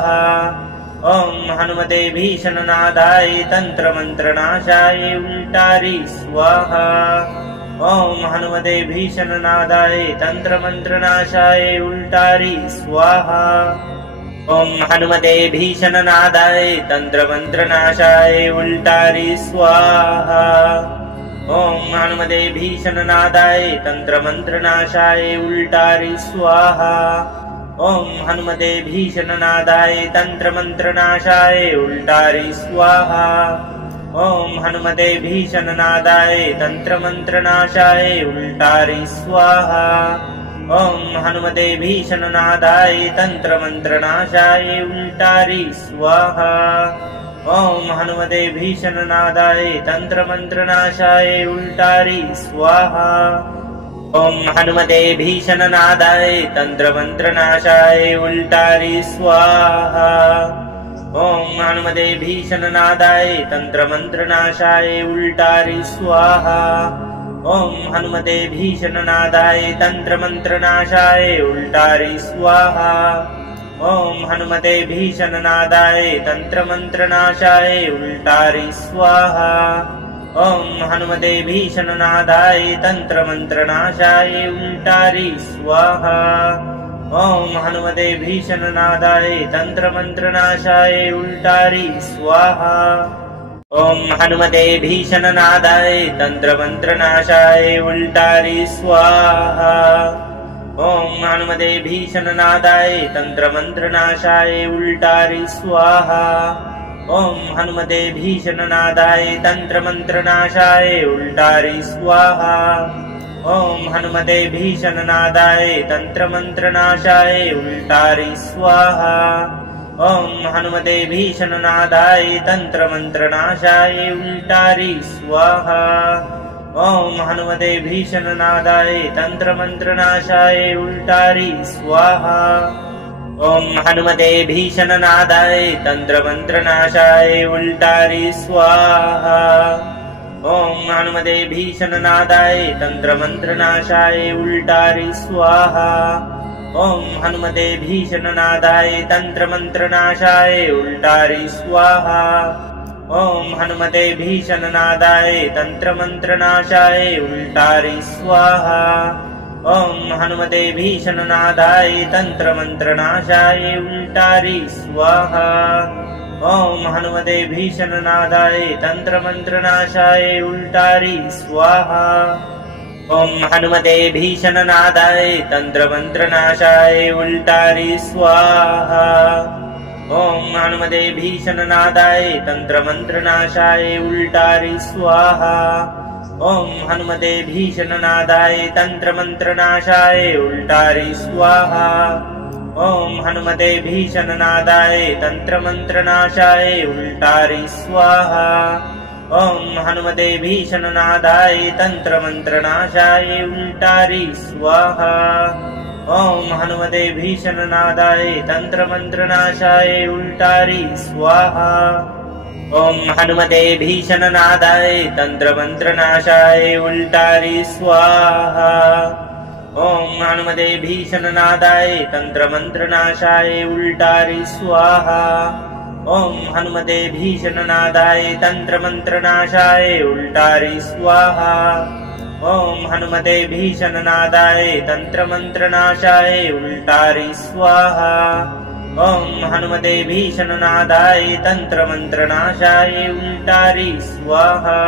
ॐ हनुमते भीषणनादाय तन्त्रमन्त्रनाशाय उल्टारि स्वाहा। ॐ हनुमते भीषणनादाय तन्त्रमन्त्रनाशाय उल्टारि स्वाहा। ॐ हनुमते भीषणनादाय तन्त्रमन्त्रनाशाय उल्टारि स्वाहा। ॐ हनुमते भीषणनादाय तन्त्रमन्त्रनाशाय उल्टारि स्वाहा। ॐ हनुमते भीषणनादाय तन्त्रमन्त्रनाशाय उल्टारि स्वाहा। ॐ हनुमते भीषणनादाय तन्त्रमन्त्रनाशाय उल्टारि स्वाहा। ॐ हनुमते भीषणनादाय तन्त्रमन्त्रनाशाय उल्टारि स्वाहा। ॐ हनुमते भीषणनादाय तन्त्रमन्त्रनाशाय उल्टारि स्वाहा। ॐ हनुमते भीषणनादाय तन्त्रमन्त्रनाशाय उल्टारि स्वाहा। ॐ हनुमते भीषणनादाय तन्त्रमन्त्रनाशाय उल्टारि स्वाहा। ॐ हनुमते भीषणनादाय तन्त्रमन्त्रनाशाय उल्टारि स्वाहा। ॐ हनुमते भीषणनादाय तन्त्रमन्त्रनाशाय उल्टारि स्वाहा। ॐ हनुमते भीषणनादाय तन्त्रमन्त्रनाशाय उल्टारि स्वाहा। ॐ हनुमते भीषणनादाय तन्त्रमन्त्रनाशाय उल्टारि स्वाहा। ॐ हनुमते भीषणनादाय तन्त्रमन्त्रनाशाय उल्टारि स्वाहा। ॐ हनुमते भीषणनादाय तन्त्रमन्त्रनाशाय उल्टारि स्वाहा। ॐ हनुमते भीषणनादाय तन्त्रमन्त्रनाशाय उल्टारि स्वाहा। ॐ हनुमते भीषणनादाय तन्त्रमन्त्रनाशाय उल्टारि स्वाहा। ॐ हनुमते भीषणनादाय तन्त्रमन्त्रनाशाय उल्टारि स्वाहा। ॐ हनुमते भीषणनादाय तन्त्रमन्त्रनाशाय उल्टारि स्वाहा। ॐ हनुमते भीषणनादाय तन्त्रमन्त्रनाशाय उल्टारि स्वाहा। ॐ हनुमते भीषणनादाय तन्त्रमन्त्रनाशाय उल्टारि स्वाहा। ॐ हनुमते भीषणनादाय तन्त्रमन्त्रनाशाय उल्टारि स्वाहा। ॐ हनुमते भीषणनादाय तन्त्रमन्त्रनाशाय उल्टारि स्वाहा ॐ हनुमते भीषणनादाय तन्त्रमन्त्रनाशाय उल्टारि स्वाहा ॐ हनुमते भीषणनादाय तन्त्रमन्त्रनाशाय उल्टारि स्वाहा ॐ हनुमते भीषणनादाय तन्त्रमन्त्रनाशाय उल्टारि स्वाहा ॐ हनुमते भीषणनादाय तन्त्रमन्त्रनाशाय उल्टारि स्वाहा ॐ हनुमते भीषणनादाय तन्त्रमन्त्रनाशाय उल्टारि स्वाहा ॐ हनुमते भीषणनादाय तन्त्रमन्त्रनाशाय उल्टारि स्वाहा ॐ हनुमते भीषणनादाय तन्त्रमन्त्रनाशाय उल्टारि स्वाहा ॐ हनुमते भीषणनादाय तन्त्रमन्त्रनाशाय उल्टारि स्वाहा ॐ हनुमते भीषणनादाय तन्त्रमन्त्रनाशाय उल्टारि स्वाहा ॐ हनुमते भीषणनादाय तन्त्रमन्त्रनाशाय उल्टारि स्वाहा ॐ हनुमते भीषणनादाय तन्त्रमन्त्रनाशाय उल्टारि स्वाहा ॐ हनुमते भीषणनादाय तन्त्रमन्त्रनाशाय उल्टारि स्वाहा ॐ हनुमते भीषणनादाय तन्त्रमन्त्रनाशाय उल्टारि स्वाहा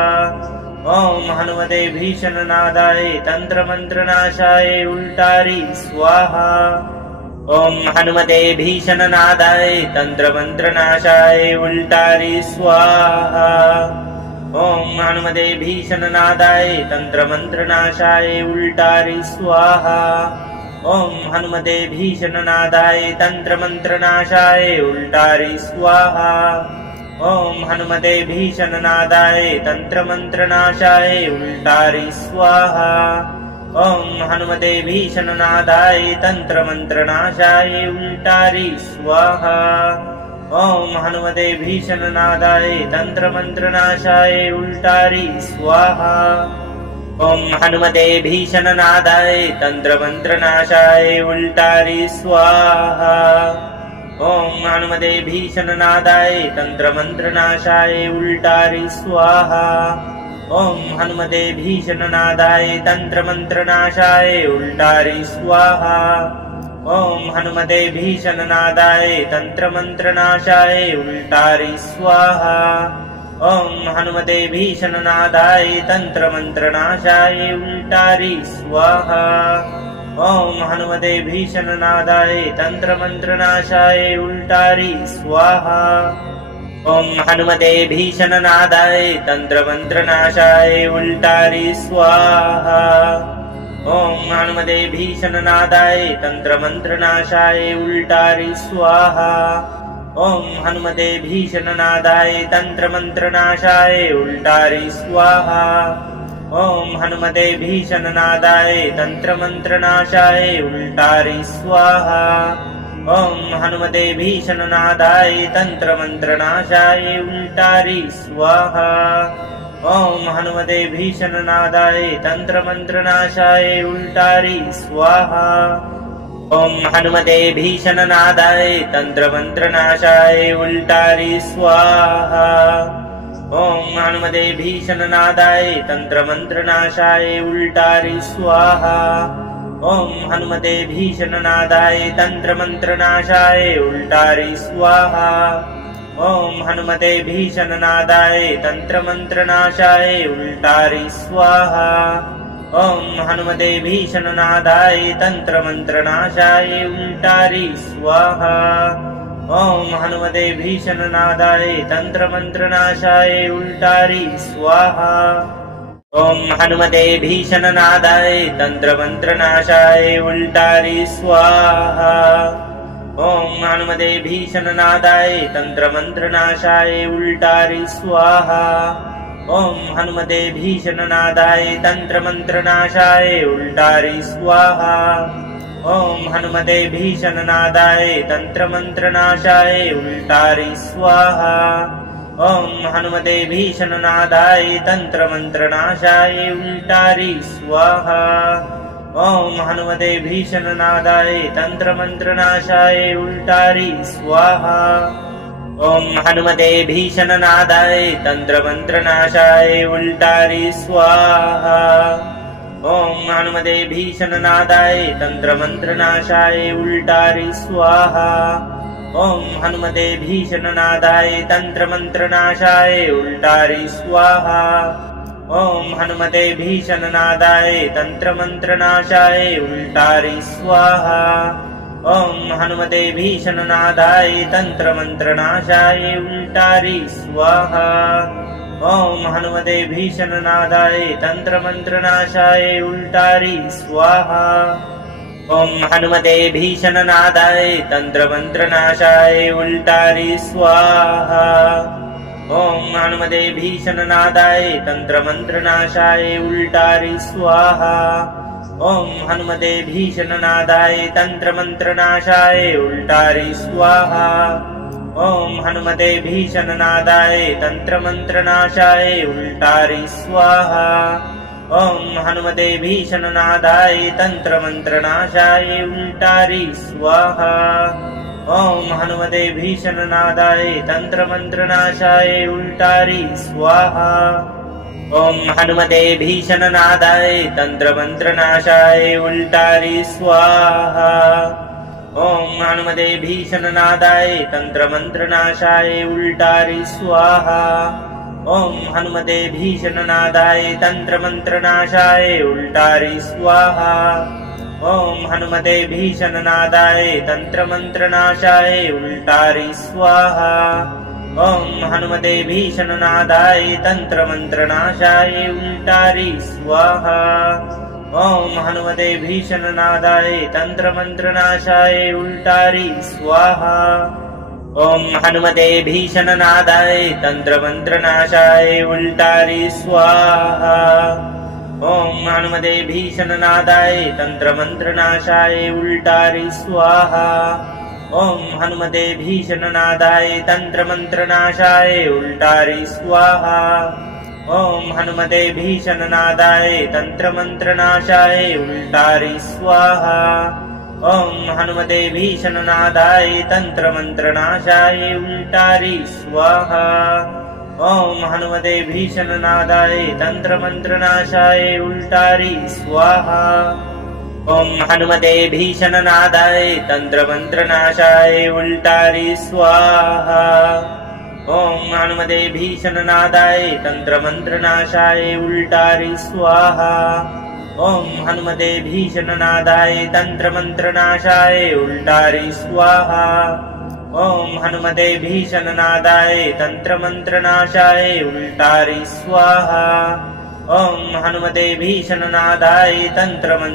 ॐ हनुमते भीषणनादाय तन्त्रमन्त्रनाशाय उल्टारि स्वाहा ॐ हनुमते भीषणनादाय तन्त्रमन्त्रनाशाय उल्टारि स्वाहा ॐ हनुमते भीषणनादाय तन्त्रमन्त्रनाशाय उल्टारि स्वाहा ॐ हनुमते भीषणनादाय तन्त्रमन्त्रनाशाय उल्टारि स्वाहा ॐ हनुमते भीषणनादाय तन्त्रमन्त्रनाशाय उल्टारि स्वाहा ॐ हनुमते भीषणनादाय तन्त्रमन्त्रनाशाय उल्टारि स्वाहा ॐ हनुमते भीषणनादाय तन्त्रमन्त्रनाशाय उल्टारि स्वाहा ॐ हनुमते भीषणनादाय तन्त्रमन्त्रनाशाय उल्टारि स्वाहा ॐ हनुमते भीषणनादाय तन्त्रमन्त्रनाशाय उल्टारि स्वाहा ॐ हनुमते भीषणनादाय तन्त्रमन्त्रनाशाय उल्टारि स्वाहा ॐ हनुमते भीषणनादाय तन्त्रमन्त्रनाशाय उल्टारि स्वाहा ॐ हनुमते भीषणनादाय तन्त्रमन्त्रनाशाय उल्टारि स्वाहा ॐ हनुमते भीषणनादाय तन्त्रमन्त्रनाशाय उल्टारि स्वाहा ॐ हनुमते भीषणनादाय तन्त्रमन्त्रनाशाय उल्टारि स्वाहा ॐ हनुमते भीषणनादाय तन्त्रमन्त्रनाशाय उल्टारि स्वाहा ॐ हनुमते भीषणनादाय तन्त्रमन्त्रनाशाय उल्टारि स्वाहा ॐ हनुमते भीषणनादाय तन्त्रमन्त्रनाशाय उल्टारि स्वाहा ॐ हनुमते भीषणनादाय तन्त्रमन्त्रनाशाय उल्टारि स्वाहा ॐ हनुमते भीषणनादाय तन्त्रमन्त्रनाशाय उल्टारि स्वाहा ॐ हनुमते भीषणनादाय तन्त्रमन्त्रनाशाय उल्टारि स्वाहा ॐ हनुमते भीषणनादाय तन्त्रमन्त्रनाशाय उल्टारि स्वाहा ॐ हनुमते भीषणनादाय तन्त्रमन्त्रनाशाय उल्टारि स्वाहा ॐ हनुमते भीषणनादाय तन्त्रमन्त्रनाशाय उल्टारि स्वाहा ॐ हनुमते भीषणनादाय तन्त्रमन्त्रनाशाय उल्टारि स्वाहा ॐ हनुमते भीषणनादाय तन्त्रमन्त्रनाशाय उल्टारि स्वाहा ॐ हनुमते भीषणनादाय तन्त्रमन्त्रनाशाय उल्टारि स्वाहा ॐ हनुमते भीषणनादाय तन्त्रमन्त्रनाशाय उल्टारि स्वाहा ॐ हनुमते भीषणनादाय तन्त्रमन्त्रनाशाय उल्टारि स्वाहा ॐ हनुमते भीषणनादाय तन्त्रमन्त्रनाशाय उल्टारि स्वाहा ॐ हनुमते भीषणनादाय तन्त्रमन्त्रनाशाय उल्टारि स्वाहा ॐ हनुमते भीषणनादाय तन्त्रमन्त्रनाशाय उल्टारि स्वाहा ॐ हनुमते भीषणनादाय तन्त्रमन्त्रनाशाय उल्टारि स्वाहा। ॐ हनुमते भीषणनादाय तन्त्रमन्त्रनाशाय उल्टारि स्वाहा। ॐ हनुमते भीषणनादाय तन्त्रमन्त्रनाशाय उल्टारि स्वाहा। ॐ हनुमते भीषणनादाय तन्त्रमन्त्रनाशाय उल्टारि स्वाहा। ॐ हनुमते भीषणनादाय तन्त्रमन्त्रनाशाय उल्टारि स्वाहा। ॐ हनुमते भीषणनादाय तन्त्रमन्त्रनाशाय उल्टारि स्वाहा। ॐ हनुमते भीषणनादाय तन्त्रमन्त्रनाशाय उल्टारि स्वाहा। ॐ हनुमते भीषणनादाय तन्त्रमन्त्रनाशाय उल्टारि स्वाहा। ॐ हनुमते भीषणनादाय तन्त्रमन्त्रनाशाय उल्टारि स्वाहा। ॐ हनुमते भीषणनादाय तन्त्रमन्त्रनाशाय उल्टारि स्वाहा। ॐ हनुमते भीषणनादाय तन्त्रमन्त्रनाशाय उल्टारि स्वाहा। ॐ हनुमते भीषणनादाय तन्त्रमन्त्रनाशाय उल्टारि स्वाहा। ॐ हनुमते भीषणनादाय तन्त्रमन्त्रनाशाय उल्टारि स्वाहा। ॐ हनुमते भीषणनादाय तन्त्रमन्त्रनाशाय उल्टारि स्वाहा। ॐ हनुमते भीषणनादाय तन्त्रमन्त्रनाशाय उल्टारि स्वाहा। ॐ हनुमते भीषणनादाय तन्त्रमन्त्रनाशाय उल्टारि स्वाहा। ॐ हनुमते भीषणनादाय तन्त्रमन्त्रनाशाय उल्टारि स्वाहा। ॐ हनुमते भीषणनादाय तन्त्रमन्त्रनाशाय उल्टारि स्वाहा। ॐ हनुमते भीषणनादाय तन्त्रमन्त्रनाशाय उल्टारि स्वाहा। ॐ हनुमते भीषणनादाय तन्त्रमन्त्रनाशाय उल्टारि स्वाहा। ॐ हनुमते भीषणनादाय तन्त्रमन्त्रनाशाय उल्टारि स्वाहा। ॐ हनुमते भीषणनादाय तन्त्रमन्त्रनाशाय उल्टारि स्वाहा। ॐ हनुमते भीषणनादाय तन्त्रमन्त्रनाशाय उल्टारि स्वाहा। ॐ हनुमते भीषणनादाय तन्त्रमन्त्रनाशाय उल्टारि स्वाहा। ॐ हनुमते भीषणनादाय तन्त्रमन्त्रनाशाय उल्टारि स्वाहा। ॐ हनुमते भीषणनादाय तन्त्रमन्त्रनाशाय उल्टारि स्वाहा। ॐ हनुमते भीषणनादाय तन्त्रमन्त्रनाशाय उल्टारि स्वाहा। ॐ हनुमते भीषणनादाय तन्त्रमन्त्रनाशाय उल्टारि स्वाहा। ॐ हनुमते भीषणनादाय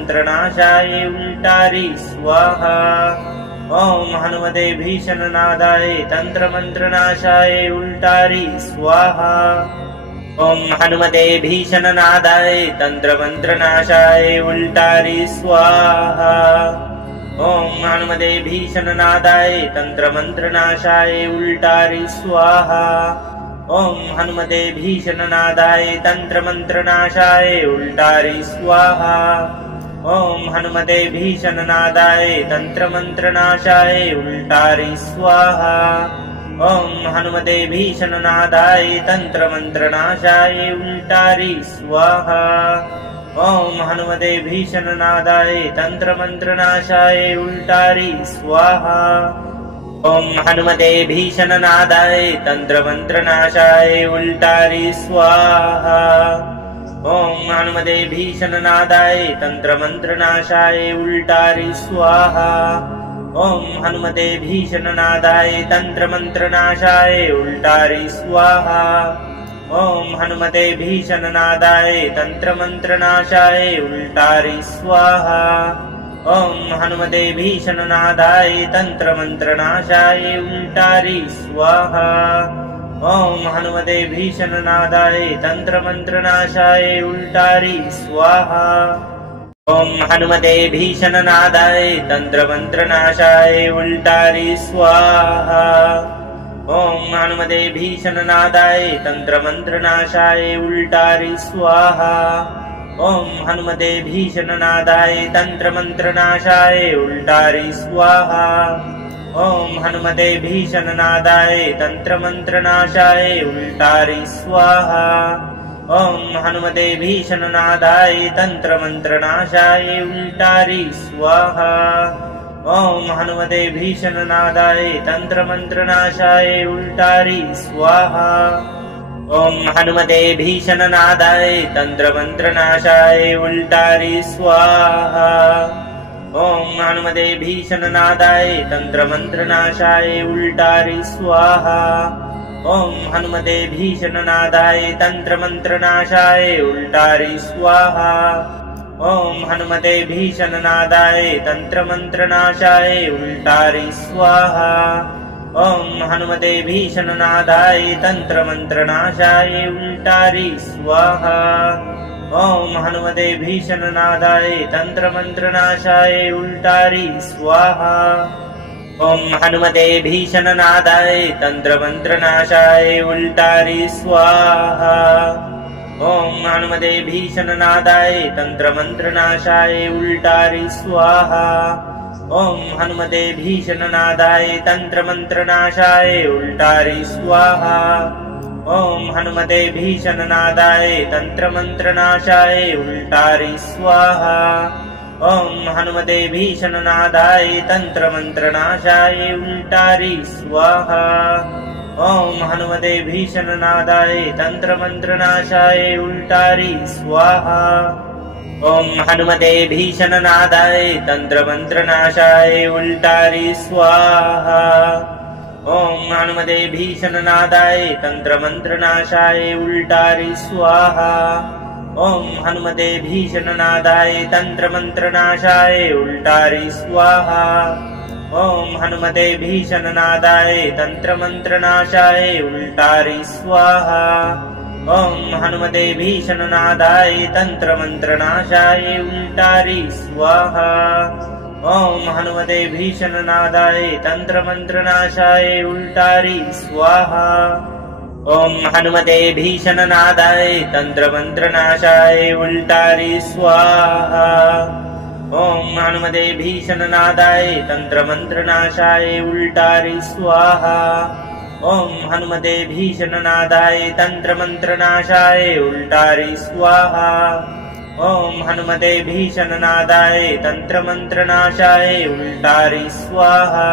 तन्त्रमन्त्रनाशाय उल्टारि स्वाहा। ॐ हनुमते भीषणनादाय तन्त्रमन्त्रनाशाय उल्टारि स्वाहा। ॐ हनुमते भीषणनादाय तन्त्रमन्त्रनाशाय उल्टारि स्वाहा। ॐ हनुमते भीषणनादाय तन्त्रमन्त्रनाशाय उल्टारि स्वाहा। ॐ हनुमते भीषणनादाय तन्त्रमन्त्रनाशाय उल्टारि स्वाहा। ॐ हनुमते भीषणनादाय तन्त्रमन्त्रनाशाय उल्टारि स्वाहा। ॐ हनुमते भीषणनादाय तन्त्रमन्त्रनाशाय उल्टारि स्वाहा। ॐ हनुमते भीषणनादाय तन्त्रमन्त्रनाशाय उल्टारि स्वाहा। ॐ हनुमते भीषणनादाय तन्त्रमन्त्रनाशाय उल्टारि स्वाहा। ॐ हनुमते भीषणनादाय तन्त्रमन्त्रनाशाय उल्टारि स्वाहा। ॐ हनुमते भीषणनादाय तन्त्रमन्त्रनाशाय उल्टारि स्वाहा। ॐ हनुमते भीषणनादाय तन्त्रमन्त्रनाशाय उल्टारि स्वाहा। ॐ हनुमते भीषणनादाय तन्त्रमन्त्रनाशाय उल्टारि स्वाहा। ॐ हनुमते भीषणनादाय तन्त्रमन्त्रनाशाय उल्टारि स्वाहा। ॐ हनुमते भीषणनादाय तन्त्रमन्त्रनाशाय उल्टारि स्वाहा। ॐ हनुमते भीषणनादाय तन्त्रमन्त्रनाशाय उल्टारि स्वाहा। ॐ हनुमते भीषणनादाय तन्त्रमन्त्रनाशाय उल्टारि स्वाहा। ॐ हनुमते भीषणनादाय तन्त्रमन्त्रनाशाय उल्टारि स्वाहा ॐ हनुमते भीषणनादाय तन्त्रमन्त्रनाशाय उल्टारि स्वाहा ॐ हनुमते भीषणनादाय तन्त्रमन्त्रनाशाय उल्टारि स्वाहा ॐ हनुमते भीषणनादाय तन्त्रमन्त्रनाशाय उल्टारि स्वाहा ॐ हनुमते भीषणनादाय तन्त्रमन्त्रनाशाय उल्टारि स्वाहा ॐ हनुमते भीषणनादाय तन्त्रमन्त्रनाशाय उल्टारि स्वाहा ॐ हनुमते भीषणनादाय तन्त्रमन्त्रनाशाय उल्टारि स्वाहा ॐ हनुमते भीषणनादाय तन्त्रमन्त्रनाशाय उल्टारि स्वाहा ॐ हनुमते भीषणनादाय तन्त्रमन्त्रनाशाय उल्टारि स्वाहा ॐ हनुमते भीषणनादाय तन्त्रमन्त्रनाशाय उल्टारि स्वाहा ॐ हनुमते भीषणनादाय तन्त्रमन्त्रनाशाय उल्टारि स्वाहा ॐ हनुमते भीषणनादाय तन्त्रमन्त्रनाशाय उल्टारि स्वाहा ॐ हनुमते भीषणनादाय तन्त्रमन्त्रनाशाय उल्टारि स्वाहा ॐ हनुमते भीषणनादाय तन्त्रमन्त्रनाशाय उल्टारि स्वाहा ॐ हनुमते भीषणनादाय तन्त्रमन्त्रनाशाय उल्टारि स्वाहा ॐ हनुमते भीषणनादाय तन्त्रमन्त्रनाशाय उल्टारि स्वाहा ॐ हनुमते भीषणनादाय तन्त्रमन्त्रनाशाय उल्टारि स्वाहा ॐ हनुमते भीषणनादाय तन्त्रमन्त्रनाशाय उल्टारि स्वाहा ॐ हनुमते भीषणनादाय तन्त्रमन्त्रनाशाय उल्टारि स्वाहा ॐ हनुमते भीषणनादाय तन्त्रमन्त्रनाशाय उल्टारि स्वाहा ॐ हनुमते भीषणनादाय तन्त्रमन्त्रनाशाय उल्टारि स्वाहा ॐ हनुमते भीषणनादाय तन्त्रमन्त्रनाशाय उल्टारि स्वाहा ॐ हनुमते भीषणनादाय तन्त्रमन्त्रनाशाय उल्टारि स्वाहा ॐ हनुमते भीषणनादाय तन्त्रमन्त्रनाशाय उल्टारि स्वाहा ॐ हनुमते भीषणनादाय तन्त्रमन्त्रनाशाय उल्टारि स्वाहा।